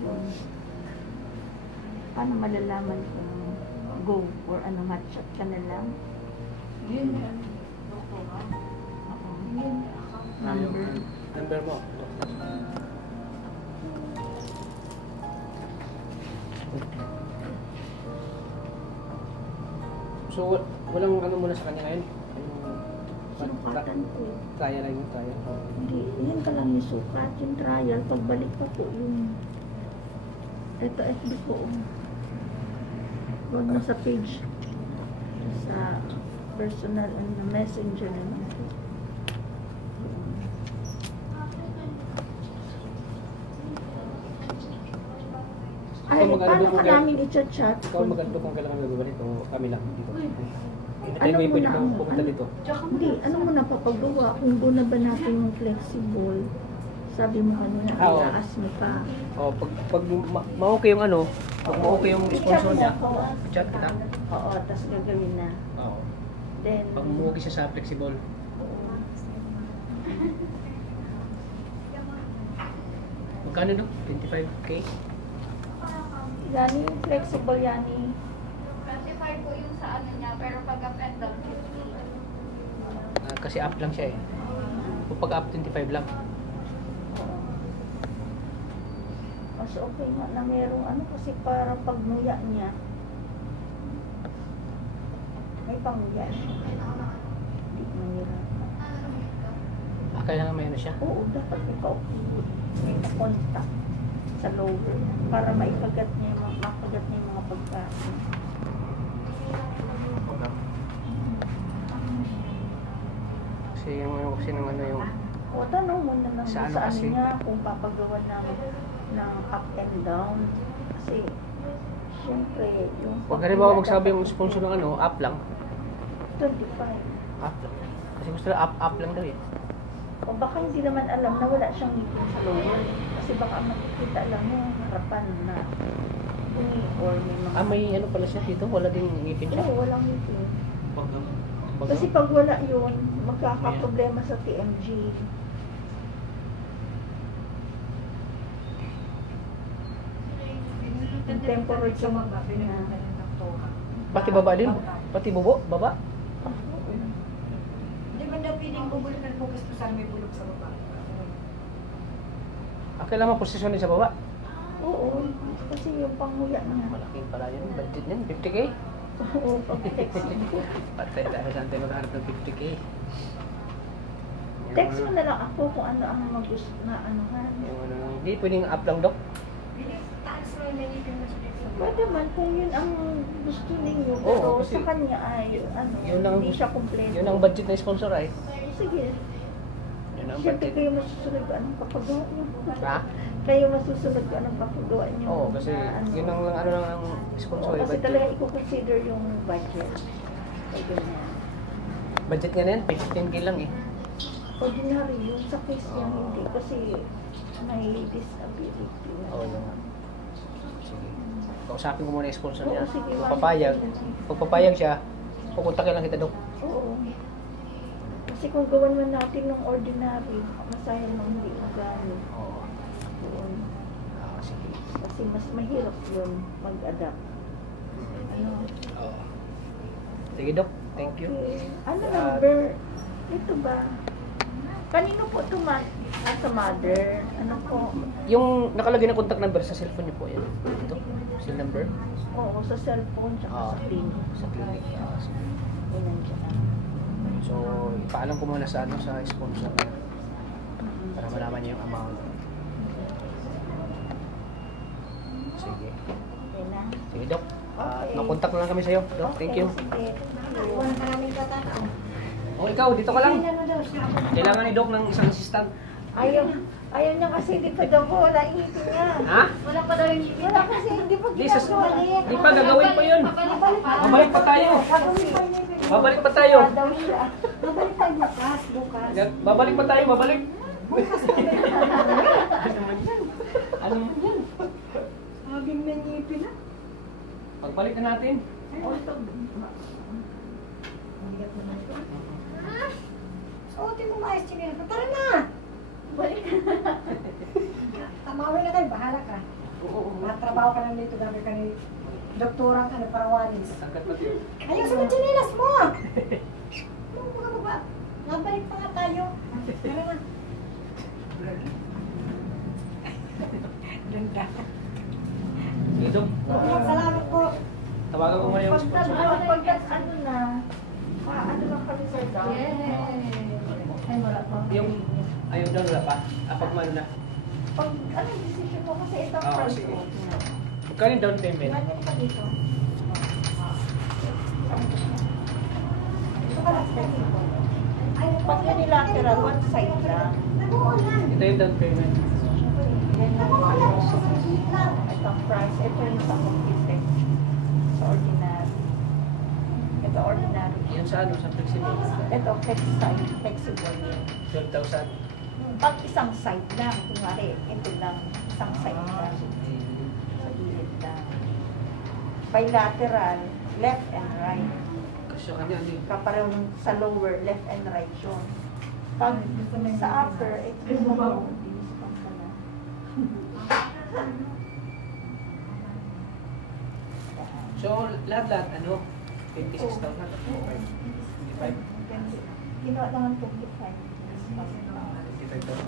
Yun. Paano malalaman kung go or ano, match-up ka na lang? Oo. Number. Number mo. So, walang ano muna sa kanya ngayon? Sinukatan ko. Trial lang yung trial. Hindi, yun ka lang yung sukat, yung trial. Pagbalik pa po yung ito FB ko. Huwag na sa page. Sa personal and messenger naman. mag-ano Paano kung ka kailan. namin i-chat? Ikaw mag-ano kung kailangan babalik o kami lang dito. Ano Anytime mo pwede na ko ang- pupunta dito. Hindi, ano mo na papagawa? Kung doon na ba natin yung flexible? Sabi mo kanina, Oo. iaas mo pa. O, pag ma-okay yung ano, pag ma-okay yung sponsor niya, Oo. chat kita. Oo, tapos gagawin na. Oo. Then, Pag ma-okay siya sa flexible. Magkano no? 25K? Yani, flexible yani. 25 po yung sa ano niya, pero pag up and down, 50. Kasi up lang siya eh. Kung pag up 25 lang. Mas okay nga na merong ano kasi para pagmuya niya. May pangmuya siya. Hindi mahirap. Kailangan may ano siya. Oo, dapat ikaw may contact sa lower para maipagat niya, mapagat niya yung mga pagkain. Kasi yung ano kasi ng ano yung O tanong mo na lang Sa ano sa ano kasi? niya kung papagawa ng up and down. Kasi, syempre, yung Huwag halimbawa magsabi yung sponsor ng ano, up lang. 25. Up lang. Kasi gusto nila up lang daw eh. O baka hindi naman alam na wala siyang ngipin sa lower. Kasi baka makikita lang yung harapan na bungi or may mga... May ano pala siya dito? Wala din ngipin siya. Oo, walang ngipin. Baga. Kasi pag wala yun, magkakaproblema sa TMG. Yung temporary sa mga Pati baba din? Pati bubo? Baba? Hindi man daw pwedeng bubulikan po gusto sana may bulog sa baba. Kailangan posisyon din sa baba. Oo, kasi yung panguya niya. Malaking pala yun. Budget niyan, 50K. Oo, pag-text. Patay tayo saan tayo maghanap ng 50K. Text mo na lang ako kung ano ang mag-gusto na anuhan. Yung ano, hindi pwedeng up lang dok. Taas na yung nanipin mo sa Pwede man kung yun ang gusto ninyo, Oo, pero kasi sa kanya ay ano, yun ang- hindi siya kompleto. Yun ang budget na sponsor ay. Sige, Yun ang siyempre budget. kayo masusunod kung anong papagawa niyo. Ha? Kayo masusunod kung anong papagawa niyo. Oo, kasi na ano. yun ang ano lang ang sponsor Oo, ay kasi budget. talaga i-consider yung budget. Ay, ganyan. Budget nga na yan, 15K lang eh. Ordinary yung sa case niya hindi kasi may disability. Oo, yun nga. Sige. Kausapin ko muna yung sponsor niya. Oo, sige. Kung papayag, pag papayag siya, pupuntakin lang kita dok. Oo. Kasi kung gawan man natin ng ordinary, masaya nang hindi magano. Oo. Doon. Sige. Kasi mas mahirap yun mag-adapt. Ano? Oo. Sige dok, thank you. Okay. Ano number? Ito ba? Kanino po ito sa mother? Ano po? Yung nakalagay na contact number sa cellphone niyo po yan. Ito, cell number. Oo, sa cellphone tsaka sa clinic. Sa clinic. Sige. Yun nandiyan na. So, ipaalam ko muna sa ano sa sponsor niya para malaman niya yung amount. Sige. Okay na. Sige, Dok. Okay. Makontak na lang kami sa'yo. Dok, thank you. Sige. Wala maraming katatao. O, ikaw, dito ka lang. Ano daw siya? Kailangan ni Dok ng isang assistant. Ayaw niya kasi hindi pa daw po, wala ngipin niya. Ha? Wala pa daw yung ngipin. Wala kasi hindi pa Di, sa, ginagawa. di pa, gagawin pa yun. Babalik pa tayo. Gagawin pa niya yung Babalik pa tayo. Wala daw siya. Babalik tayo bukas. Babalik pa tayo, babalik. Ano mo yan? Sabing nanipin na. Pagbalik na natin. Oh, ito. Suotin mo maayos chinelas mo. Tara na! Balik. Tamawin na tayo, bahala ka. Matrabaho ka lang dito, gamit ka ni doktorang ka na parawalis. Ayaw sa chinelas mo! Ano mga baba? Nabalik pa nga tayo. Tara na. Ganda. Sige, Dok. Salamat po. Tawagan ko muna yung sponsor. Pagkat ano na, ano lang kami sa daw. Ay, wala pa. Yung ayaw daw wala pa. Pag mano na. Pag ano decision mo kasi ito Oo, price sige. ko. Magkano yung down payment? Ganyan ka dito. Ito ka lang sa dito. Ay, pag unilateral, one side lang. Ito yung down payment. Then, itong price, ito yung sa complete. Sa ordinary. Ito ordinary. Yan sa ano, sa flexible. Ito flexible. 12,000. Pag isang side lang, kunwari, ito lang, isang side lang. Sa gilid lang. Bilateral, left and right. Kasi kanya, ano yun? Kapareho sa lower, left and right yun. Pag sa upper, ito yung So, lahat-lahat, ano? 56,000. 25. Ginawa naman 25. 25,000.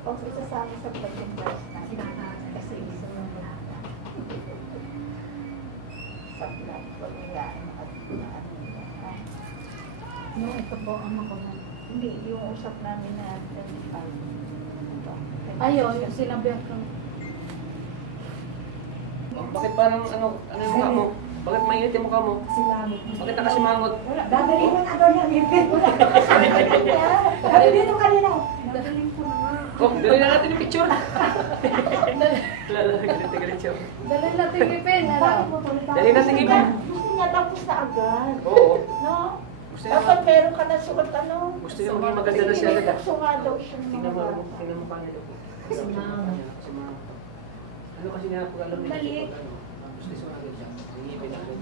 Pag isasama sa budget price na, kasi isa ng sa plan, wag nila No, ito po ang makuha. Hindi, yung usap namin na 25. Ito. Ayun, yung sinabihan ko. Bakit parang ano yung mukha mo? Bakit mainit yung mukha mo? Kasi lamit. Bakit nakasimangot? Dadali mo na doon yung ngipin. Sabi dito kanina. Dadaling ko na nga. Oh, dali na natin yung picture. Galit siya. Dalhin natin yung ipin. Bakit mo tuloy? Dali natin ipin. Gusto niya tapos na agad. Oo. No? Gusto niya, Dapat meron ka na sukat ano. gusto niya maging maganda na siya agad. Gusto nga daw siya ng Tingnan mga mo, bata. tingnan mo paano daw po. Ano kasi nga, pag alam niya, Maliit. gusto siya agad siya. Ngipin agad.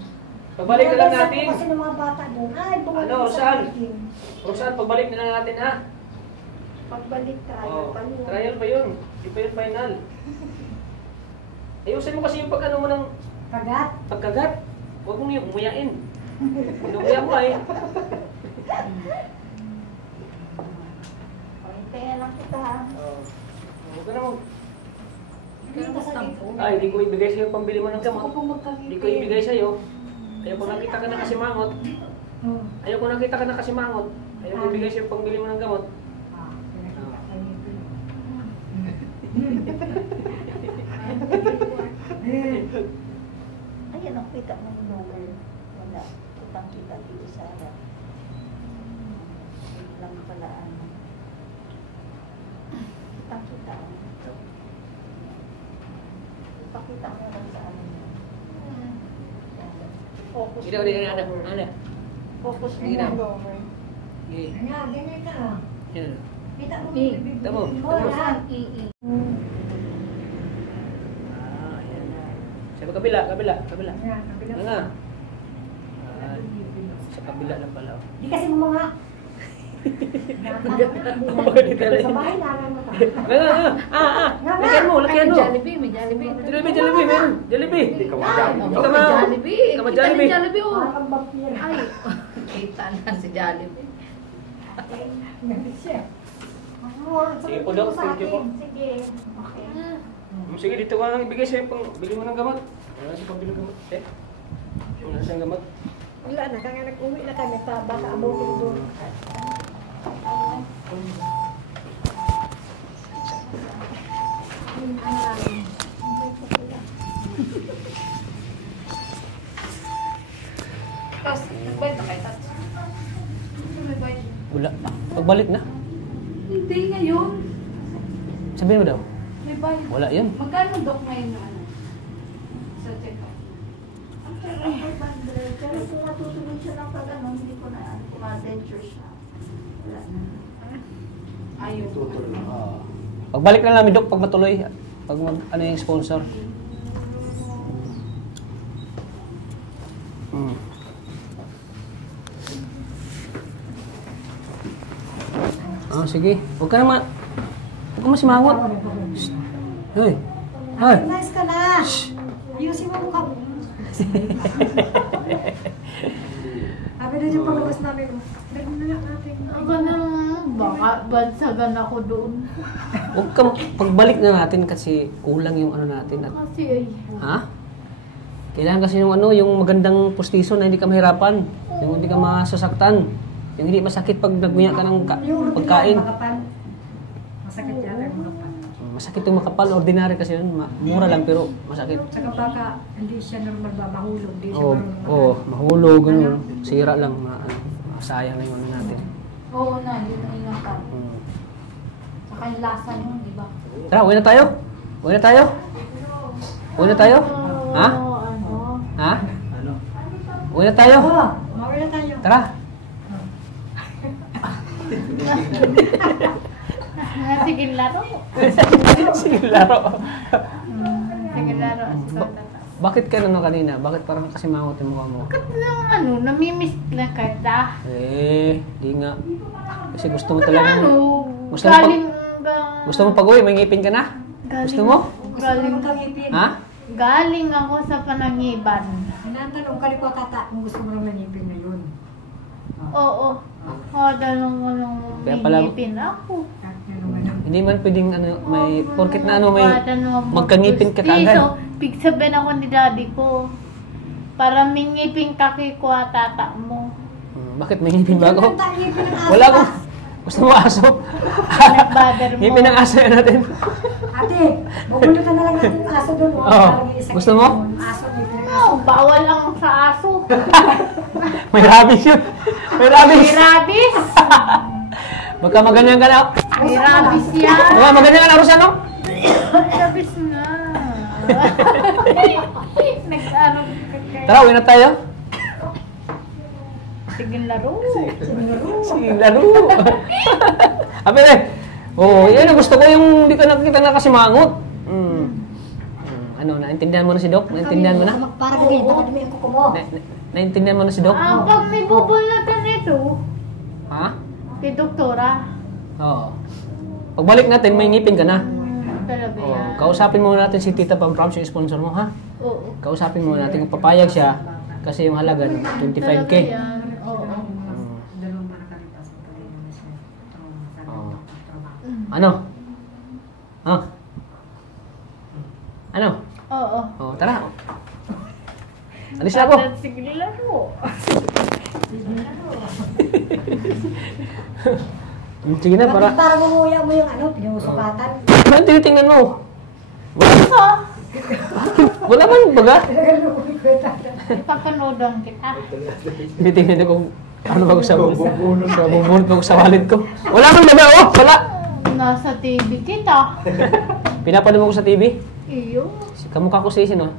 Pagbalik na lang natin. Kasi ng mga bata doon. Ay, bumalik Ano, sa saan? akin. Roxanne, pagbalik na lang natin ha. Pagbalik trial Oh, pa yun. trial pa yun. Hindi pa yun final. Ayusin mo kasi yung pag ano mo ng Kagat. pagkagat. Huwag mo yung umuyain. Inuuya mo ay. O, hintayin lang kita ha. Huwag ka na mo. Dito sa dito. Ay, hindi ko ibigay sa'yo pambili mo ng Gusto ko gamot. pong magkakipin. Hindi ko ibigay sa'yo. Ayaw ko nakita ka na kasimangot. Hmm. Ayaw ko nakita ka na kasimangot. Ayaw ko ibigay sa'yo pambili mo ng gamot. Ah, pinakita ko yung ngipin. Ayan ang kita ng lower. Wala. Kitang kita dito sa harap. Yun lang pala ano. Kitang kita. Ipakita mo lang sa ano. Focus Hindi mo ko yung ano. lower. Ano? Focus mo Sige na. yung lower. Okay. Nga, ganyan ka. Yan. Kita mo Eh, yung bibig. tamo. Oh, yan. Ah, ayan. Sa kabila, kabila, kabila. Yan, kabila. Ano nga? Ah, sa kabila lang pala. Oh. Di kasi mo mga... Sa bahay namin mo pa. Lagyan mo, lagyan mo. Jollibee, may Jollibee. Jollibee, Jollibee, meron. Jollibee. Hindi ka May ma- Jollibee. Hindi ka ma- Kita Jollibee. ng Jollibee, oh. Parang vampire. Ay, kita na si Jollibee. Ganun siya. Sige po, Doc. Thank you po. Sige. Okay. Sige, dito ka lang ibigay sa'yo pang bili mo ng gamot. Wala siya pang bili ng gamot. Wala siyang gamot. Wala na, kaya nag-uwi na kami pa. Baka abutin doon. Tapos, nagbayad na kayo, Tats. May bayad. Wala. Pagbalik na. Hindi ngayon. Sabihin mo daw. May bayad. Wala yun. Magkano dok ngayon na ano? Sa check-up. Pero kung matutuloy siya ng pag-ano, hindi ko na kung ma-denture siya. Wala na. Ayun. Pagbalik na namin, Dok, pag matuloy. Pag ano yung sponsor. Ah, sige. Huwag ka naman. Huwag ka masimangot. Shh. Hoy. Hoy. Nice ka na. Ayusin mo mukha mo. Sabi doon yung paglabas namin. Dali na lang natin. Ako na, baka bansagan ako doon. Huwag ka, pagbalik na natin kasi kulang yung ano natin. At, Kasi ay, ha? Kailangan kasi yung ano, yung magandang pustiso na hindi ka mahirapan. Yung hindi ka masasaktan. Yung hindi masakit pag nagmuya ka ng Yung pagkain. makapal. Masakit yan ay makapal. Masakit yung makapal, ordinary kasi yun. Mura lang pero masakit. Saka baka hindi siya normal ba mahulog. Hindi siya Oo, marunong mahulog, ganun. Sira lang, sayang na yung ano natin. oo na, yun ang ingatan. Hmm. Saka yung lasa nyo, di ba? Tara, uwi na tayo. Uwi na tayo. Uwi na tayo. Ha? Ha? Uwi na tayo. Oo, mawala na tayo. Tara. Sige laro. Sige, laro. Sige laro. Si Tata. Bakit ka ano kanina? Bakit parang kasi mangot yung mukha mo? Namimiss lang kita. Di nga. Kasi gusto mo talaga. Gusto mo galing, Gusto mo pag-uwi, may ngipin ka na? Gusto mo? Galing, Ha? galing ako sa panangiban. Tinatanong ka rin ko tata kung gusto mo naman ngipin na yun. Oo. Dalong Kaya pala- ngipin ako. Hindi man pwedeng may porket na may magkangipin ka kaagad. Big sabihin ako ni daddy ko. Para may ngipin kaki ko at tata mo. Bakit may ngipin ba ako? Ngipin ng aso. Wala ko. Gusto mo aso? Nag-bother mo. Ngipin ng aso yan natin. Ate, bumuli ka na lang natin ng aso doon. Oo. Gusto mo? Aso, ngipin ng aso. Oh, bawal ang sa aso. May rabies yun. May rabies. May rabies. Baka maganyan ka na. May rabies yan. Baka maganyan ka na, Rosano. Rabies nga. Nag-ano ka kayo. Tara, uwi na tayo. Sige laro. Sige, laro. Ape eh. Yan ang gusto ko yung hindi ka nakikita na kasi mangot. Ano, naintindihan mo na si Doc? Naintindihan mo na? Para ganyan, baka dumi ang kuko mo. Naintindihan mo na si Doc? Pag may bubulatan ito, Ha? kay doktora. Oo. Pagbalik natin, may ngipin ka na. Talaga yan. Kausapin muna natin si Tita Pamprams, yung sponsor mo, ha? Oo. Kausapin muna natin kung papayag siya kasi yung halaga 25K. Talaga yan. Oo. Oo. Ano? Ha? Ano? Oo. Tara. Alis na ako. Sige laro. Sige na, para... Para mumuya mo yung ano, pinusukatan. Ano tinitingnan mo? Wala man baga? Ipapanoodon kita. Tinitingnan ko kung ano bago sa bubunot bago sa wallet ko. Wala man baga, wala! Nasa TV kita. Pinapanood mo ko sa TV? Iyo. Kamukha ko si sino?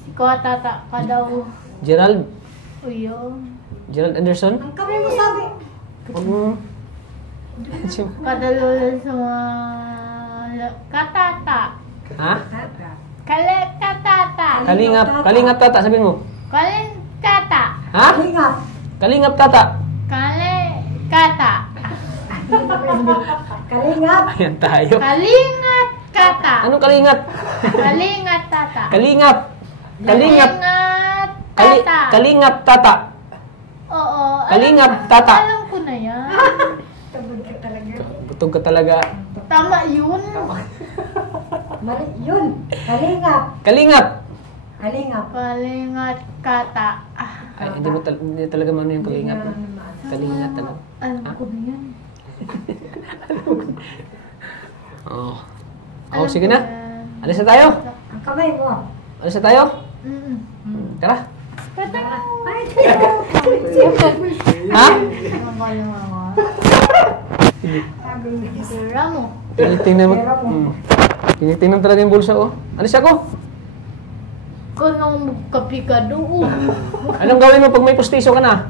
Si Tata ka daw. Gerald? Iyo. Gerald Anderson? Ang kamay mo sabi. Huwag mo. Padalula sa mga katata. Ha? Katata. Kalingap. Kalingap tata, sabihin mo. Kata. Ha? Kalingap. Kalingap tata. Kata. Kalingap. Ayan tayo. Kalingat kata. Anong kalingat? Kalingat tata. Kalingap. Kalingap. Kalingat tata. Kalingap tata. Oo. Kalingap tata. Alam ko na yan. Tabod ka talaga. Butog ka talaga. Tama yun. Mali, yun. Kalingap. Kalingap. Kalingap. Kalingat kata. Ay, hindi talaga mano yung kalingap. Kalingap talaga. Alam ko na yan. Oo. Oh, sige na. Alis na tayo. Ang kamay mo. Alis na tayo. Tara. Ay, Ha? Sira mo. Tinitingnan mo. Tinitingnan talaga yung bulsa, oh. Alis ako. Kung magkapi ka doon. Anong gawin mo pag may pustiso ka na?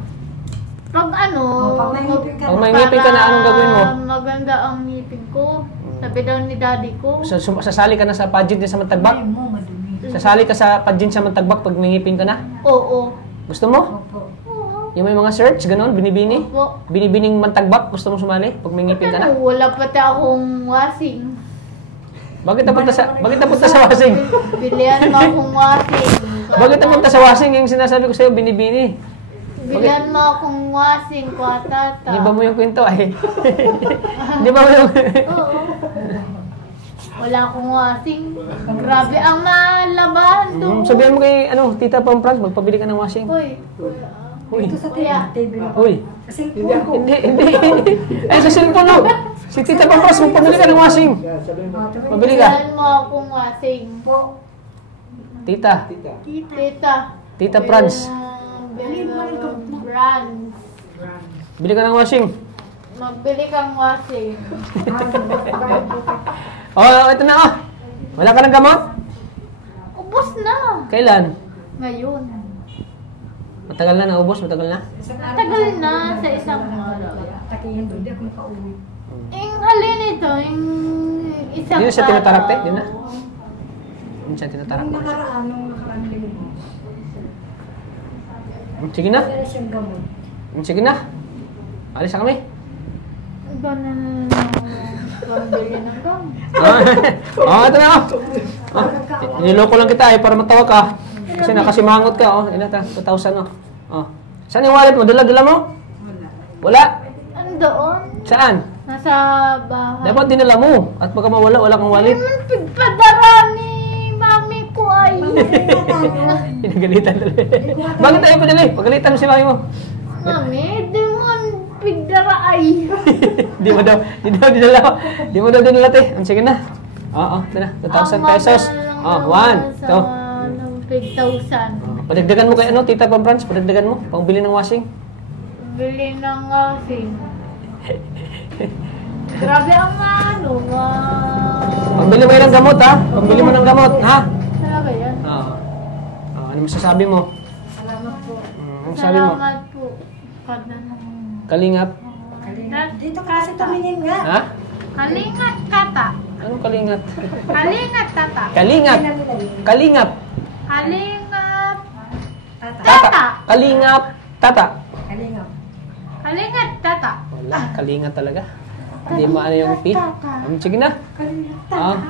Pag ano, Pag may ngipin ka Pag may ngipin ka na, anong gagawin mo? para maganda ang ngipin ko. Sabi daw ni daddy ko. Sasali ka na sa pageant din sa Mantagbak? mo, madumi. Sasali ka sa pageant sa Mantagbak pag may ngipin ka na? Oo. Gusto mo? Opo. Oo. Yung may mga search, gano'n, binibini? Opo. Binibining Mantagbak, gusto mo sumali pag may ngipin ka na? Ano, wala pati akong wasing. Bakit napunta sa wasing? Bilihan mo akong wasing. Bakit napunta sa wasing yung sinasabi ko sa'yo, binibini? Bilihan mo akong wasing, kwatata. Di ba mo yung kwento ay? Di ba mo yung... Oo. Wala akong wasing. Grabe ang malabahan doon. Sabihan mo kay Tita Pamprans, magpabili ka ng washing. Hoy. Uy. Ito sa Kuya. table ko. Uy. Sa cellphone ko. Hindi. Ay, sa cellphone mo. Si Tita Pamprans, magpabili ka ng washing. Pabili ka. Bilihan mo akong wasing. Po. Tita. Tita Franz. Brands. Bili ka ng washing. Magbili kang wasing. Oh, ito na oh. Wala ka ng gamot? Ubos na. Kailan? Ngayon. Matagal na naubos? Matagal na? Tagal na sa isang araw. Takihin doon, di ako makauwi. Yung halin ito, yung isang Hindi na siya tinatarak, te? Hindi na? Hindi siya tinatarak. Nung nakaraan linggo. Sige na. Wala siyang gamot. Sige na. Alis na kami. Iba na pambili ng gamot. Ito na oh. Niloko lang kita para matawag ka. Kasi nakasimangot ka oh. Ina ta, 2,000 oh. Oh. Saan yung wallet mo? Dala mo? Wala. Andoon? Saan? Nasa bahay. Dapat dinala mo. At baka mawala, wala kang wallet. Pagpadara ni mami ko ay. Pinagalitan talaga. Bakit tayo padali? Pagalitan mo si mami mo. Mami, di mo pigdara ay. Di mo daw dinala. Di mo daw dinala te. Sige na. Oo, ito na. 2,000 pesos. Oh, 1, 2. 5,000. Padagdagan mo kay ano, Tita Pamprans? Padagdagan mo? Pangbili ng washing? Bili ng gasing. Grabe ang ano, Pambili mo yun ng gamot ha? Pambili mo ng gamot, ha? Talaga yan? Oo. Ano masasabi mo? Salamat po. Ano sabi mo? Salamat po. Kada nung... Kalingap? Dito kasi tumingin nga. Ha? Kalingat kata. Anong kalingat? Kalingat tata. Kalingap? Kalingap? Kalingat Tata. tata. Kalingap? Tata? Kalingap. Kalingat tata. Wala, kalingat talaga. Hindi mo ano yung P. Sige na. Ah.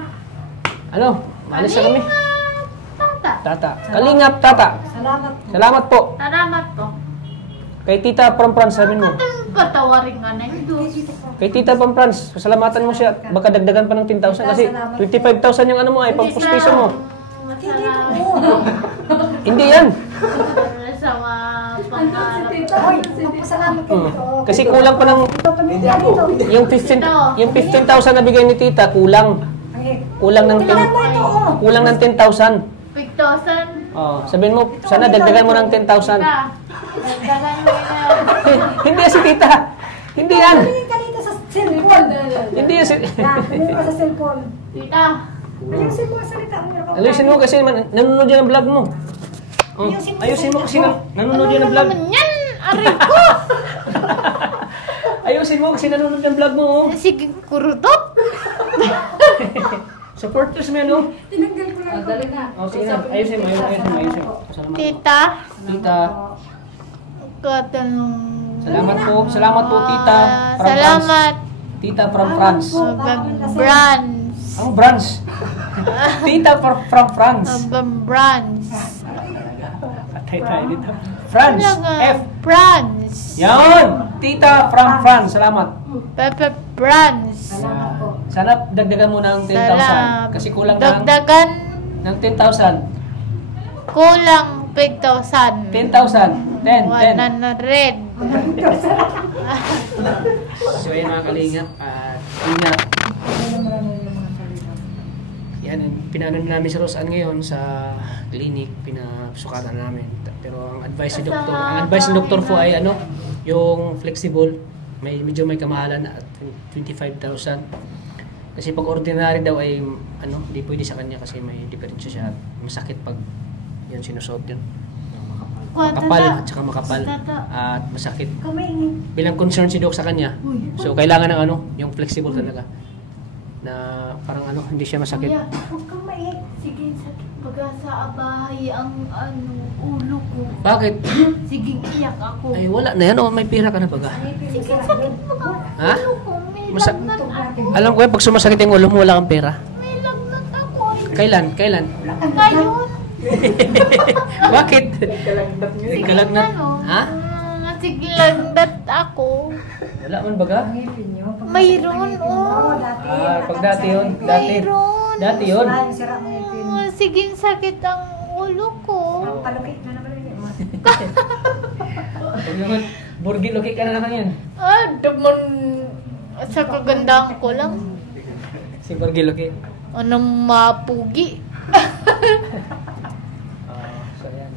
Ano? Maalis na kami. Kalingat tata. Tata. Kalingap, tata. Salamat po. Salamat po. Salamat po. Kay Tita Pamprans, sabihin mo. Katang patawarin nga na ito. Kay Tita Pamprans, pasalamatan mo siya. Baka dagdagan pa ng 10,000 kasi 25,000 yung ano mo ay pang-pustiso mo. Hindi po. Hindi yan. Sa mga pangarap. Hoy, magpasalamat kayo dito. Kasi kulang pa ng Dito tumingin nga dito. yung 15,000 na bigay ni Tita, kulang. Kulang ng Tingnan mo ito, oh. kulang ng 10,000. 5,000. Oh, sabihin mo, sana dagdagan mo ng 10,000. Dagdagan mo na. Hindi yan si Tita. Hindi yan. Tumingin ka dito sa cellphone. Hindi yan si... Yan, tumingin ka sa cellphone. Tita. Ayusin mo ang salita mo. Ayusin mo kasi nanonood yan ang vlog mo. Oh, ayusin mo kasi nanonood yan ang vlog. Ano naman yan? Aray ko! Ayusin mo kasi nanonood yung vlog mo. Oh. Sige, kurutot. Supporters mo yan, oh. Tinanggal ko lang. Dali na. Oh, sige na. Ayusin mo. Salamat. Tita. Tita. Katanong. Salamat po, Tita. From Salamat. France. Tita from France. Brands. Ang branch. Tita from France. Brands. Patay tayo dito. France. F. Brands. Yan. Tita from France. Salamat. Pepe Brands. Sana dagdagan mo ng 10,000. Kasi kulang Dagdagan. ng 10,000. Kulang 5,000. 10,000. 10. 100. So yun mga kalingap. Ingat. Yan, pinano namin si Roseanne ngayon sa clinic, pinasukatan namin. Pero ang advice ni doktor po ay ano, yung flexible, medyo may kamahalan at 25,000. Kasi pag ordinary daw ay ano, hindi pwede sa kanya kasi may diferensya siya at masakit pag yan sinusuot yun. Makapal at saka makapal at masakit. Bilang concern si Doc sa kanya. So kailangan ng ano, yung flexible talaga. Na parang ano, hindi siya masakit. Huwag kang maiyak. Sige, sakit baga sa bahay ang ano, ulo ko. Bakit? Sige, iyak ako. Ay wala na yan, o may pira ka na baga. Sige, sakit baga Ha? ulo ko. May Masa- lagnat ako. Alam ko pag sumasakit yung ulo mo, wala kang pera. May lagnat ako. Kailan? Ngayon. Bakit? Sige, Kalagnat. ano? Ha? Sige, lagnat ako. Wala man baga? Mayroon, oh. Pag dati yun. Mayroon. Dati yun. Sira mo ngipin. Sige, sakit ang ulo ko. Palukit na naman yun. Pag naman, burgi-luki ka na naman yan. Daman sa kagandahan ko lang. Si burgi-luki. Anong mapugi? So yan.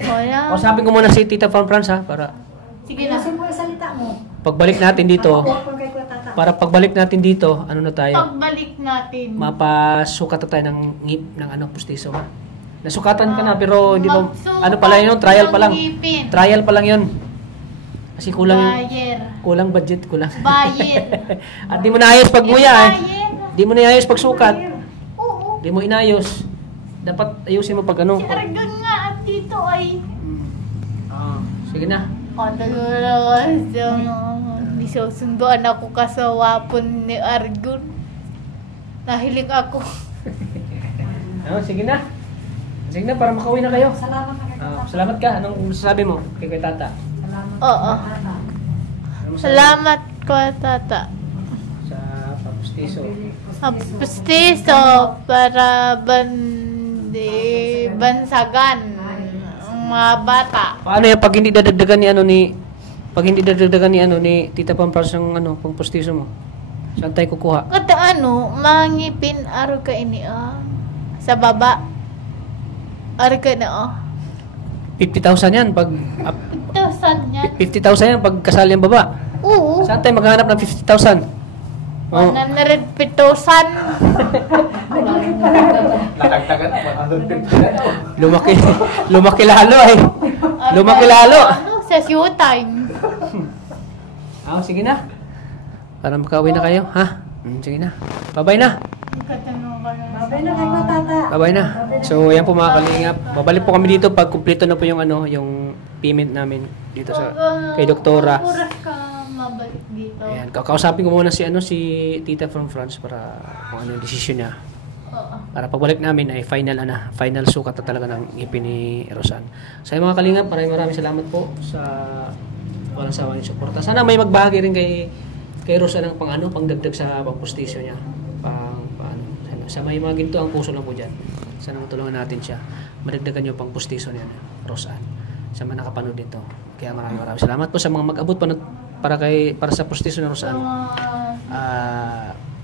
Wala. O sabi ko muna si Tita from France ha, para Sige na. Ayusin mo ang salita mo. pagbalik natin dito, Huwag kay Kuya Tata. para pagbalik natin dito, ano na tayo? Pagbalik natin. Mapasukat na tayo ng ngip ng ano, pustiso ha. Nasukatan ka na pero hindi mo, Magsukat ano pala yun, trial pa lang. ng ngipin. Trial pa lang yun. Kasi kulang Bayer. kulang budget, kulang. Bayer. At di mo naayos pag nguya eh. Bayer. Di mo naayos pag sukat. Oo. Di mo inayos. Dapat ayusin mo pag ano. Si Argon nga at dito ay... Sige na. Hindi susunduan ako kasawapon ni Argon. Nahilig ako. Sige na. Sige na para makauwi na kayo. Salamat na kayo. Salamat ka. Anong sabi mo kay Tata? Salamat. Oo. Ano masabi? Salamat ko, tata. Sa papustiso. Pustiso para bansagan ang mga bata. Paano yan pag hindi dadagdagan ni Tita Pampers ng ano, pang pustiso mo? Saan tayo kukuha? Kata ano, mangipin aro ka ini sa baba. Aro ka na 50,000 yan pag Ito, saan yan? 50,000 yan pag kasali ang baba. Oo. Saan tayo maghanap ng 50,000? Oh. 150,000. Lumaki lalo eh. Lumaki lalo. Ano, sa showtime. Sige na. Para makauwi na kayo, ha? Sige na. Bye-bye na. Babay na kayo, tata. Bye-bye na. So, yan po mga kalingap. Babalik po kami dito pag kumpleto na po yung ano, yung payment namin dito sa kay Doktora. Oras ka mabalik dito. Ayan, kakausapin ko muna si Tita from France para kung ano yung desisyon niya. Oo. Para pagbalik namin ay final sukat na talaga ng ngipin ni Rosan. Sa mga kalingap, maraming salamat po sa walang sawang suporta. Sana may magbahagi rin kay Rosan ng pangdagdag sa pangpostisyo niya. Sa may mga ginto ang puso lang po dyan. Sana matulungan natin siya. Madagdagan niyo pang postiso niya, Rosan. Sa mga nakapanood dito. Kaya maraming salamat po sa mga mag-abot para sa postiso ng Rosan.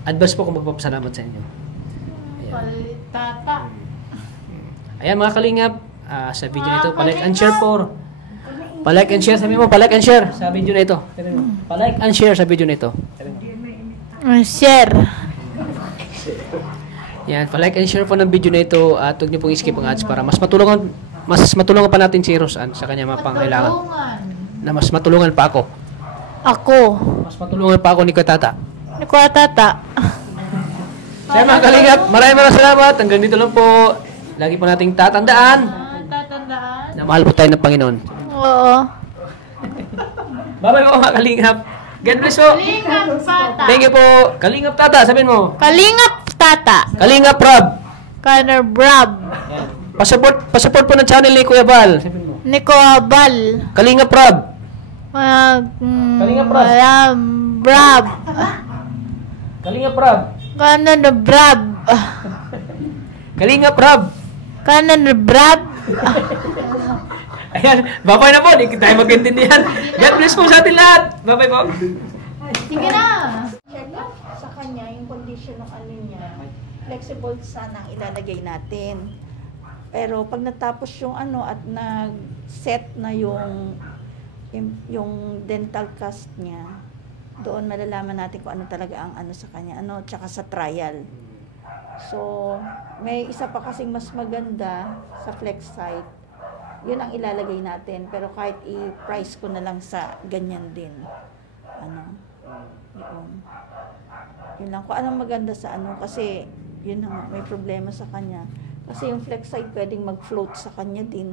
Advance po kung magpapasalamat sa inyo. Tata. Ayan mga kalingap, sa video na ito, palike and share po. Palike and share, sabi mo, palike and share sa video na ito. Palike and share sa video na ito. Share. Yan, palike and share po ng video na ito at huwag niyo pong skip ang ads para mas matulungan pa natin si Rosan sa kanya mga pangailangan. Na mas matulungan pa ako. Mas matulungan pa ako ni Tata. Tata. Sa mga kalingap, maraming salamat. Hanggang dito lang po. Lagi po nating tatandaan Tatandaan. na mahal po tayo ng Panginoon. Oo. Bye-bye po mga kalingap. God bless po. Kalingap Tata. Thank you po. Kalingap Tata, sabihin mo. Kalingap Tata. Kalingap Rob. Kanner Brab. Pasupport po ng channel ni Kuya Bal. Sabihin mo. Nico Bal. Kalingap Rob. Kalingap Brab. Kalingap Rob. Kanner Brab. Kalingap Rob. Kanner Brab. Ayan, bye-bye na po. Hindi tayo magkaintindihan. God bless po sa atin lahat. Bye-bye po. Sige na. Check sa kanya yung condition ng ano niya. Flexible sana ang ilalagay natin. Pero pag natapos yung ano at nag-set na yung dental cast niya, doon malalaman natin kung ano talaga ang ano sa kanya, tsaka sa trial. So, may isa pa kasing mas maganda sa Flexsite. Yun ang ilalagay natin. Pero kahit i-price ko na lang sa ganyan din. Yun lang. Kung anong maganda sa kasi yun na may problema sa kanya. Kasi yung Flexsite pwedeng mag-float sa kanya din.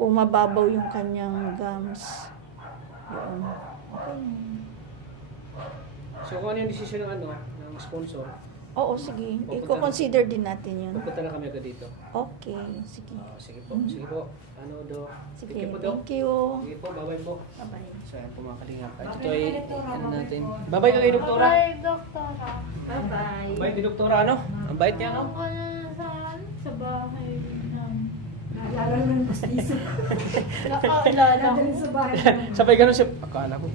Kung mababaw yung kanyang gums. Yun. Okay. So, kung ano yung decision ng sponsor? Oo, sige. I-consider din natin yun. Pupunta na kami agad dito. Okay, sige. Sige po. Sige po. Sige, Thank you po, Dok. thank you. Sige po, bye-bye po. Bye-bye. So, ayan po mga kalingap. Ito ay, natin. Bye-bye kay Doktora. Bye, Doktora. Bye-bye. Ang bait ni Doktora, Ang bait niya, Ako na saan? Sa bahay namin. Lalo ng pustiso. Nakaalala ko. Sa bahay. Sabay ganun siya. Akala ko.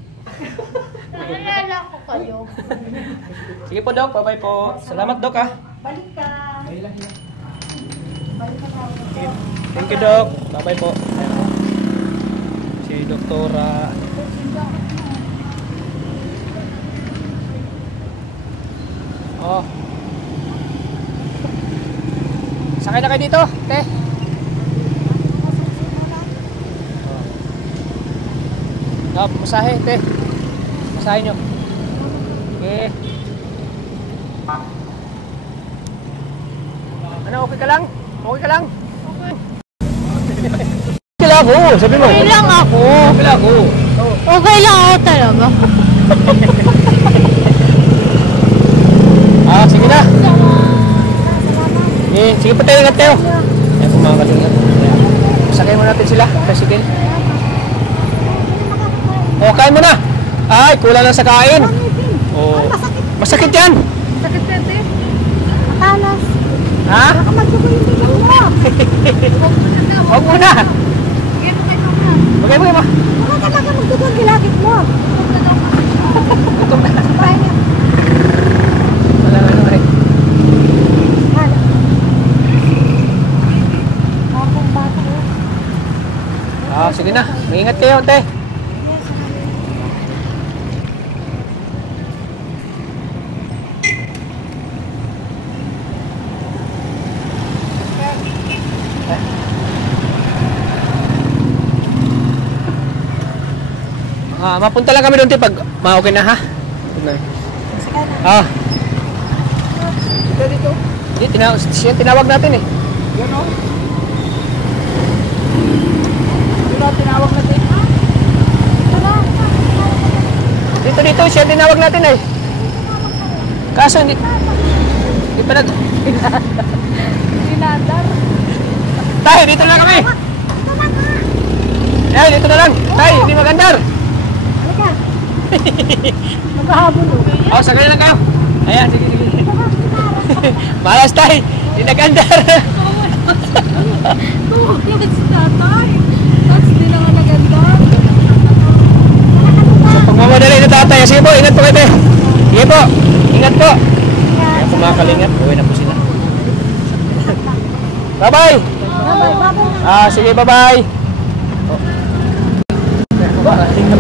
Naalala ko kayo. Sige po, Dok. Bye-bye po. Salamat, Dok, Balik ka. Balik Balik ka. Thank you, Dok. Bye-bye po. Si Doktora. Oh. Sakay na kayo dito, te. Oh. Masahe, te. Masahe nyo. Okay. Ano, okay ka lang? Okay ka lang? Okay. Okay lang ako, sabi mo. Okay lang ako. Okay lang ako. Okay lang ako talaga. Sige na. Sige pa tayo, ingat kayo. Ayan po mga kalingap. Sakay mo natin sila, tricycle. O, kain mo na. Ay, kulang lang sa kain. Oh. Masakit yan. Sakit yan, te. Matalas. Ha? Baka magdugo yung bigyan mo. Huwag mo na. Sige, kayo na. Bagay mo, ma. Baka talaga magdugo ang gilagit mo. Gutom na. Try niya. Wala na rin. Ano? Akong bata ko. Sige na. Maingat kayo, te. Mapunta lang kami doon, te, pag ma-okay na, ha? Dito. Siya tinawag natin, eh. Yan, o. Tinawag natin. Dito, siya tinawag natin, eh. Kaso, hindi pa na... Dinadar. Tay, dito na kami. Ay, dito na lang. Tay, hindi magandar. Halika. Maghahabol mo. Sakay lang kayo. Ayan, sige. Malas, tay. Hindi nagandar. Tulad si tatay. Tapos di na nga naganda. Pagmamadali na tatay. Sige po, ingat po kayo. Sige po, ingat po. Ayan po mga kalingap. Uwi na po sila. Bye-bye. Sige, bye-bye. Ako ba kalingap?